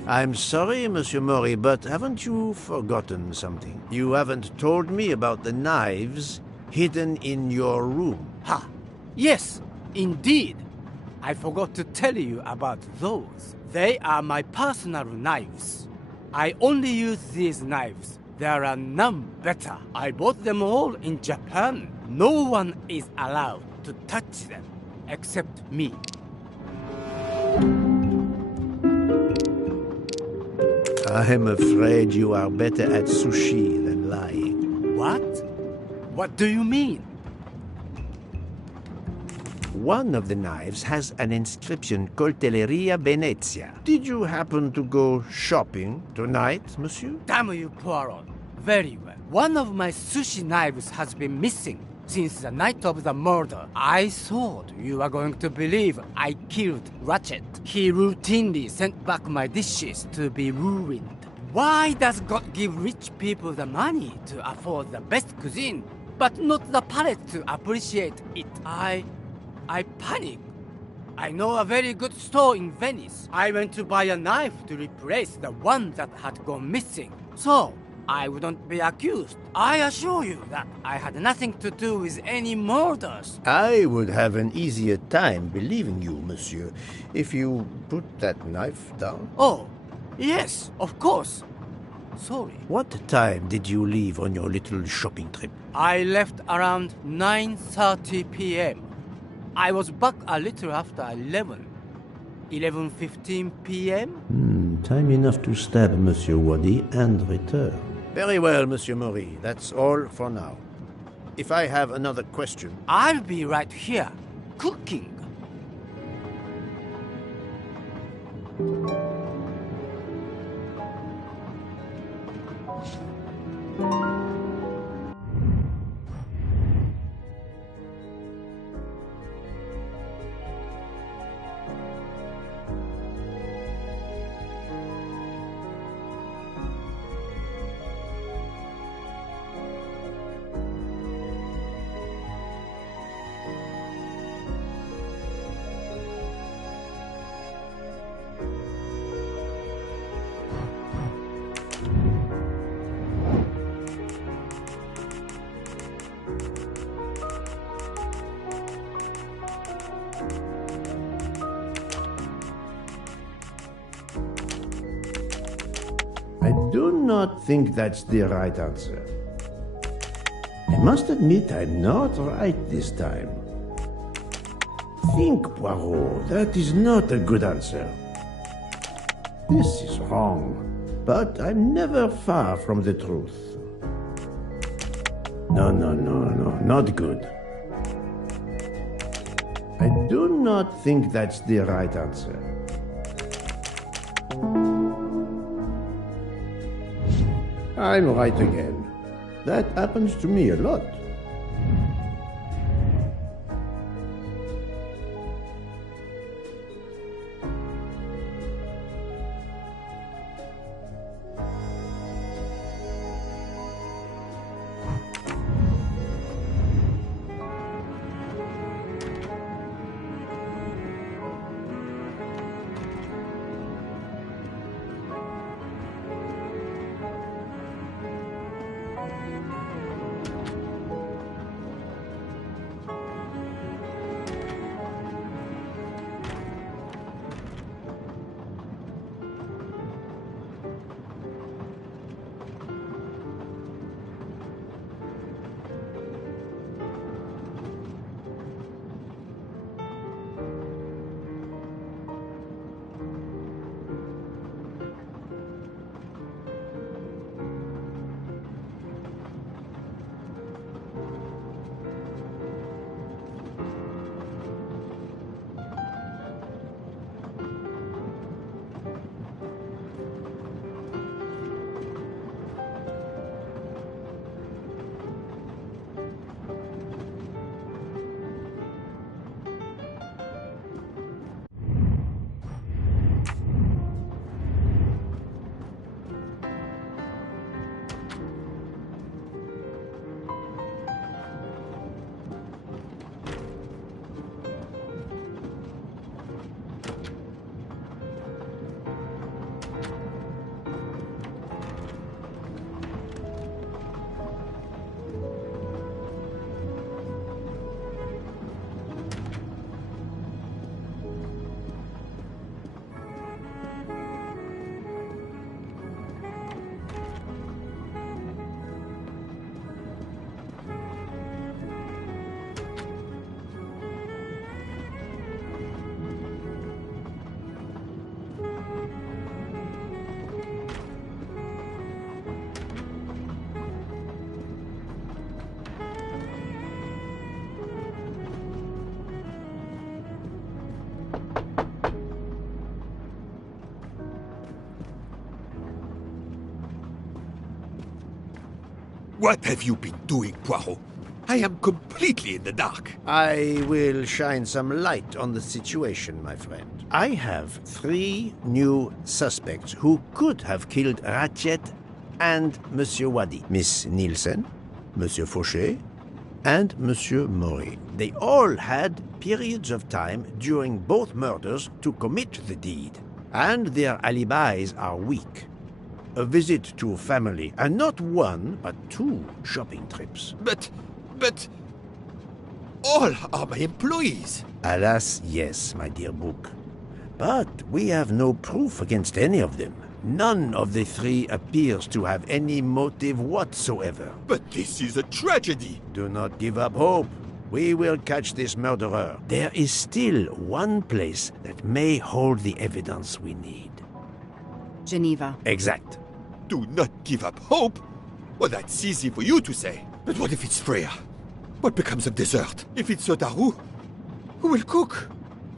I'm sorry, Monsieur Mori, but haven't you forgotten something? You haven't told me about the knives hidden in your room. Ha! Yes, indeed. I forgot to tell you about those. They are my personal knives. I only use these knives. There are none better. I bought them all in Japan. No one is allowed to touch them except me. I'm afraid you are better at sushi than lying. What? What do you mean? One of the knives has an inscription Coltelleria Venezia. Did you happen to go shopping tonight, monsieur? Damn you, Poirot. Very well. One of my sushi knives has been missing since the night of the murder. I thought you were going to believe I killed Ratchet. He routinely sent back my dishes to be ruined. Why does God give rich people the money to afford the best cuisine, but not the palate to appreciate it? I panic. I know a very good store in Venice. I went to buy a knife to replace the one that had gone missing, so I wouldn't be accused. I assure you that I had nothing to do with any murders. I would have an easier time believing you, monsieur, if you put that knife down. Oh, yes, of course. Sorry. What time did you leave on your little shopping trip? I left around 9:30 p.m. I was back a little after 11. 11:15 p.m.? Time enough to stab Monsieur Wadi and return. Very well, Monsieur Maury. That's all for now. If I have another question... I'll be right here, cooking. I do not think that's the right answer. I must admit I'm not right this time. Think, Poirot, that is not a good answer. This is wrong, but I'm never far from the truth. No, not good. I do not think that's the right answer. I'm right again. That happens to me a lot. What have you been doing, Poirot? I am completely in the dark. I will shine some light on the situation, my friend. I have 3 new suspects who could have killed Ratchet and Monsieur Wadi. Miss Nielsen, Monsieur Fauché, and Monsieur Maury. They all had periods of time during both murders to commit the deed, and their alibis are weak. A visit to family, and not 1, but 2 shopping trips. But all are my employees. Alas, yes, my dear book. But we have no proof against any of them. None of the 3 appears to have any motive whatsoever. But this is a tragedy. Do not give up hope. We will catch this murderer. There is still one place that may hold the evidence we need. Geneva. Exact. Do not give up hope? Well, that's easy for you to say. But what if it's Freya? What becomes of dessert? If it's Sotaru, who will cook?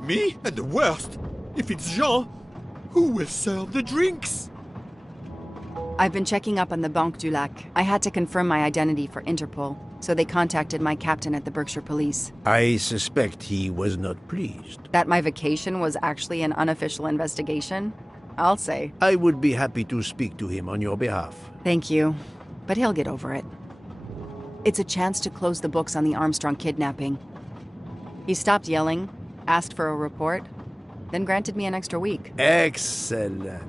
Me? And the worst, if it's Jean, who will serve the drinks? I've been checking up on the Banque du Lac. I had to confirm my identity for Interpol, so they contacted my captain at the Berkshire Police. I suspect he was not pleased. That my vacation was actually an unofficial investigation? I'll say. I would be happy to speak to him on your behalf. Thank you, but he'll get over it. It's a chance to close the books on the Armstrong kidnapping. He stopped yelling, asked for a report, then granted me an extra week. Excellent.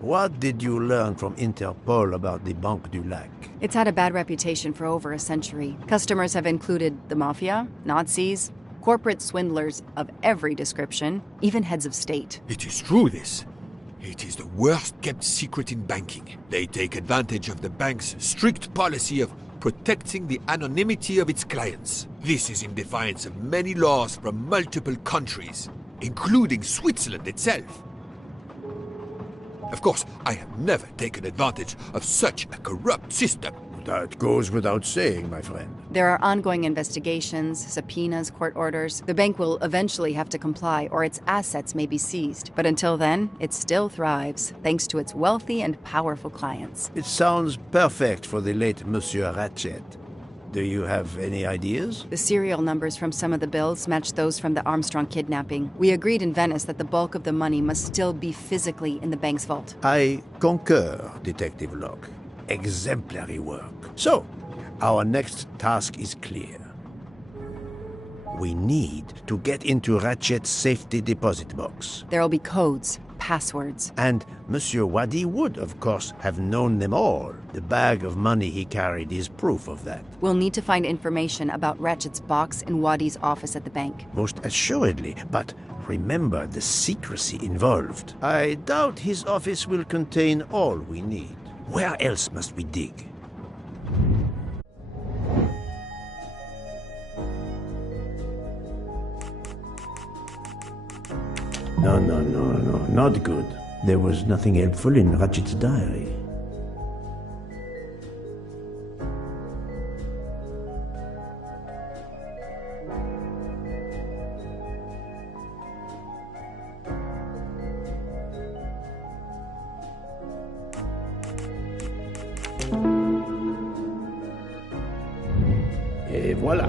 What did you learn from Interpol about the Banque du Lac? It's had a bad reputation for over a century. Customers have included the mafia, Nazis, corporate swindlers of every description, even heads of state. It is true, this. It is the worst-kept secret in banking. They take advantage of the bank's strict policy of protecting the anonymity of its clients. This is in defiance of many laws from multiple countries, including Switzerland itself. Of course, I have never taken advantage of such a corrupt system. That goes without saying, my friend. There are ongoing investigations, subpoenas, court orders. The bank will eventually have to comply, or its assets may be seized. But until then, it still thrives, thanks to its wealthy and powerful clients. It sounds perfect for the late Monsieur Ratchet. Do you have any ideas? The serial numbers from some of the bills match those from the Armstrong kidnapping. We agreed in Venice that the bulk of the money must still be physically in the bank's vault. I concur, Detective Locke. Exemplary work. So, our next task is clear. We need to get into Ratchet's safety deposit box. There'll be codes, passwords. And Monsieur Wadi would, of course, have known them all. The bag of money he carried is proof of that. We'll need to find information about Ratchet's box in Wadi's office at the bank. Most assuredly, but remember the secrecy involved. I doubt his office will contain all we need. Where else must we dig? No, not good. There was nothing helpful in Ratchet's diary. Et voilà.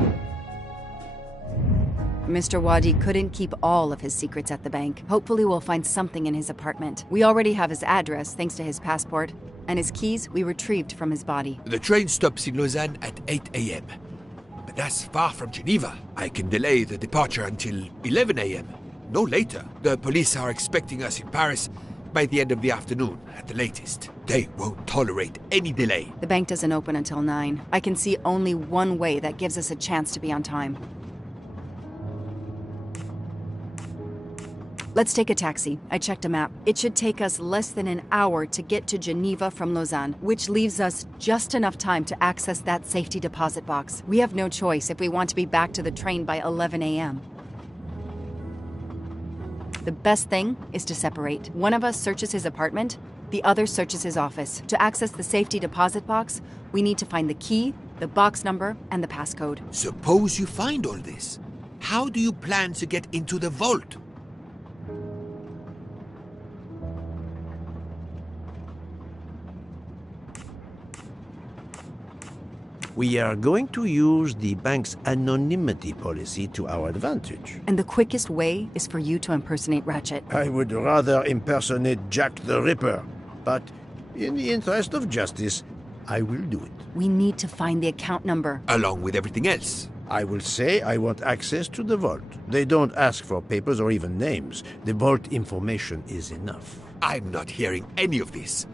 Mr. Wadi couldn't keep all of his secrets at the bank. Hopefully we'll find something in his apartment. We already have his address thanks to his passport, and his keys we retrieved from his body. The train stops in Lausanne at 8 a.m. But that's far from Geneva. I can delay the departure until 11 a.m. No later. The police are expecting us in Paris by the end of the afternoon, at the latest. They won't tolerate any delay. The bank doesn't open until 9. I can see only one way that gives us a chance to be on time. Let's take a taxi. I checked a map. It should take us less than an hour to get to Geneva from Lausanne, which leaves us just enough time to access that safety deposit box. We have no choice if we want to be back to the train by 11 a.m. The best thing is to separate. One of us searches his apartment, the other searches his office. To access the safety deposit box, we need to find the key, the box number, and the passcode. Suppose you find all this. How do you plan to get into the vault? We are going to use the bank's anonymity policy to our advantage. And the quickest way is for you to impersonate Ratchet. I would rather impersonate Jack the Ripper, but in the interest of justice, I will do it. We need to find the account number. Along with everything else. I will say I want access to the vault. They don't ask for papers or even names. The vault information is enough. I'm not hearing any of this.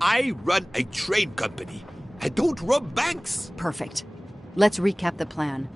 I run a train company. I don't rob banks. Perfect. Let's recap the plan.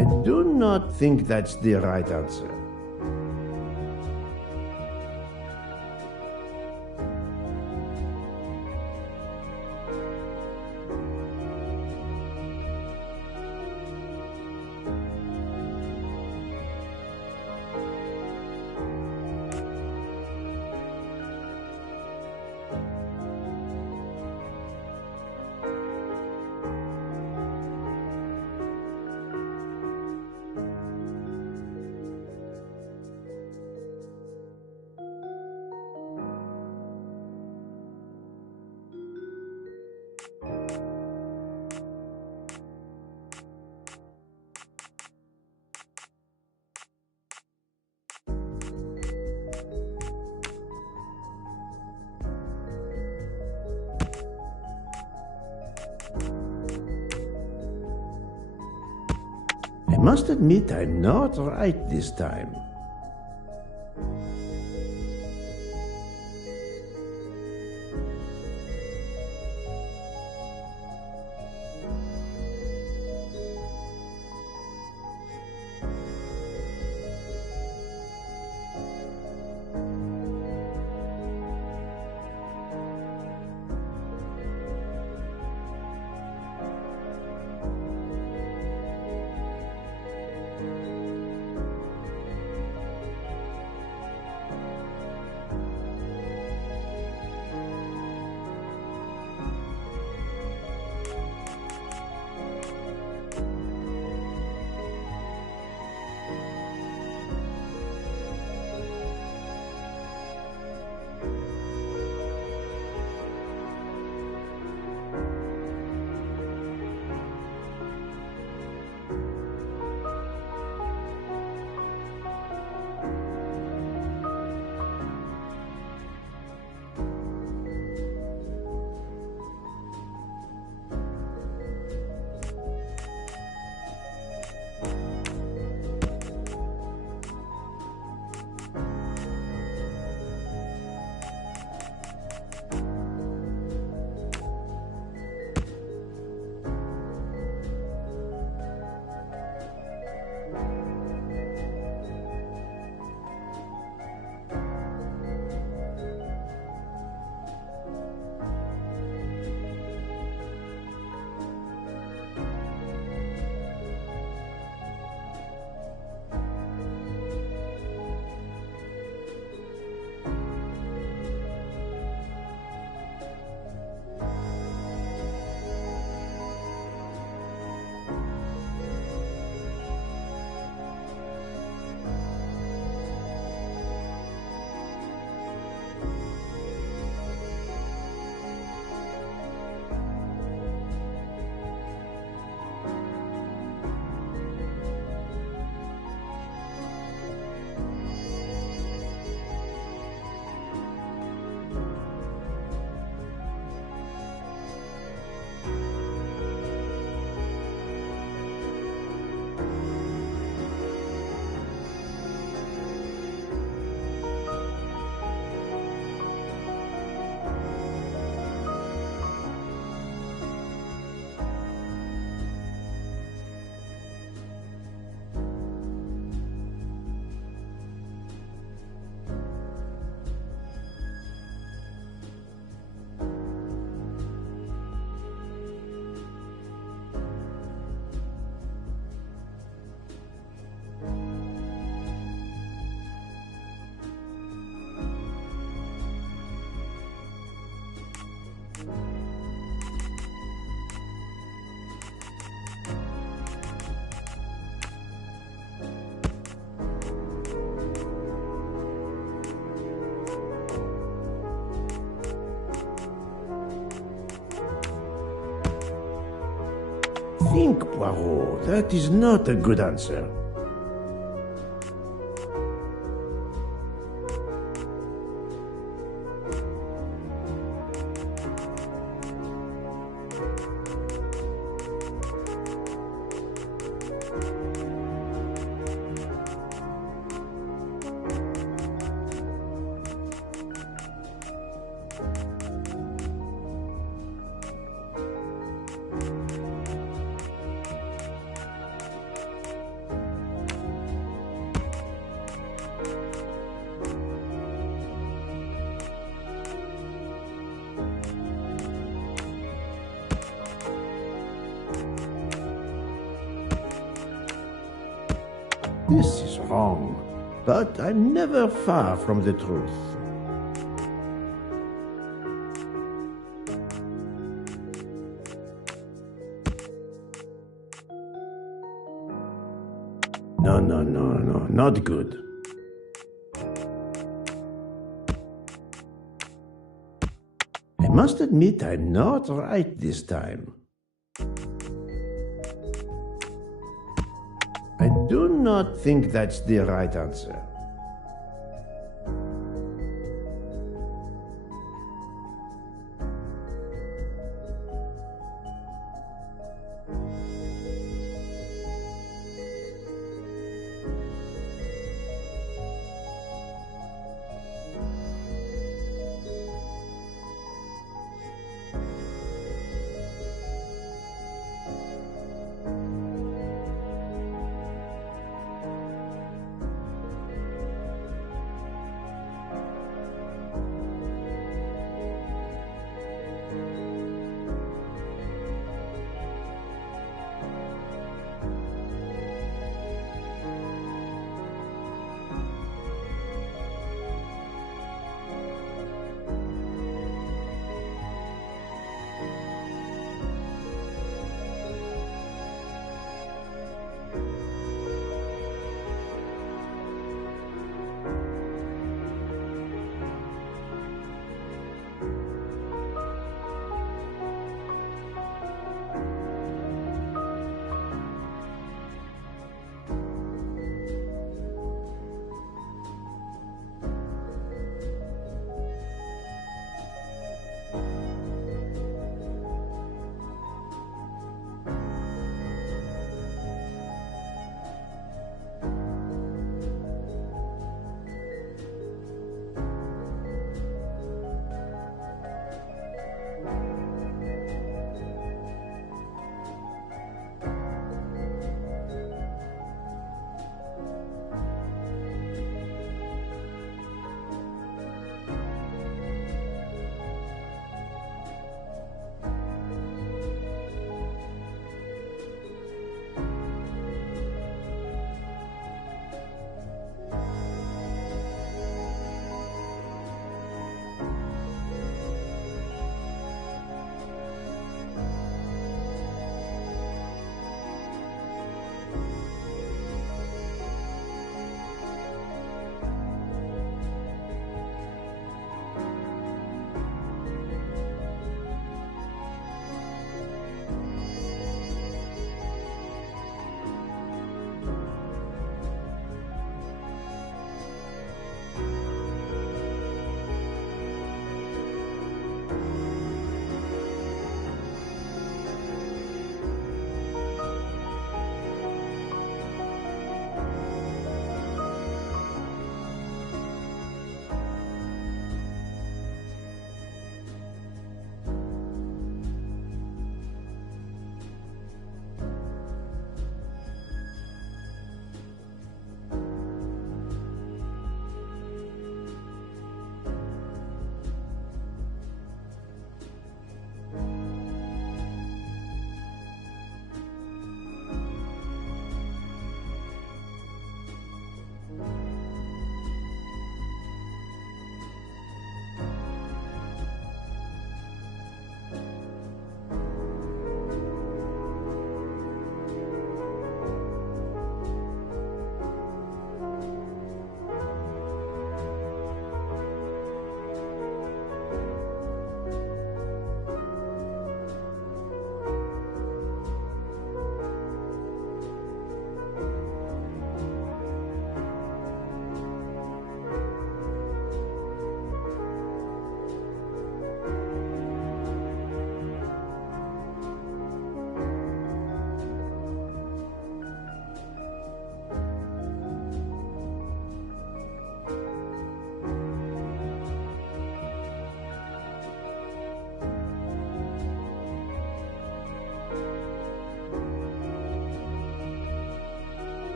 I do not think that's the right answer. I must admit I'm not right this time. Think, Poirot. That is not a good answer. This is wrong, but I'm never far from the truth. No, not good. I must admit I'm not right this time. I do not think that's the right answer.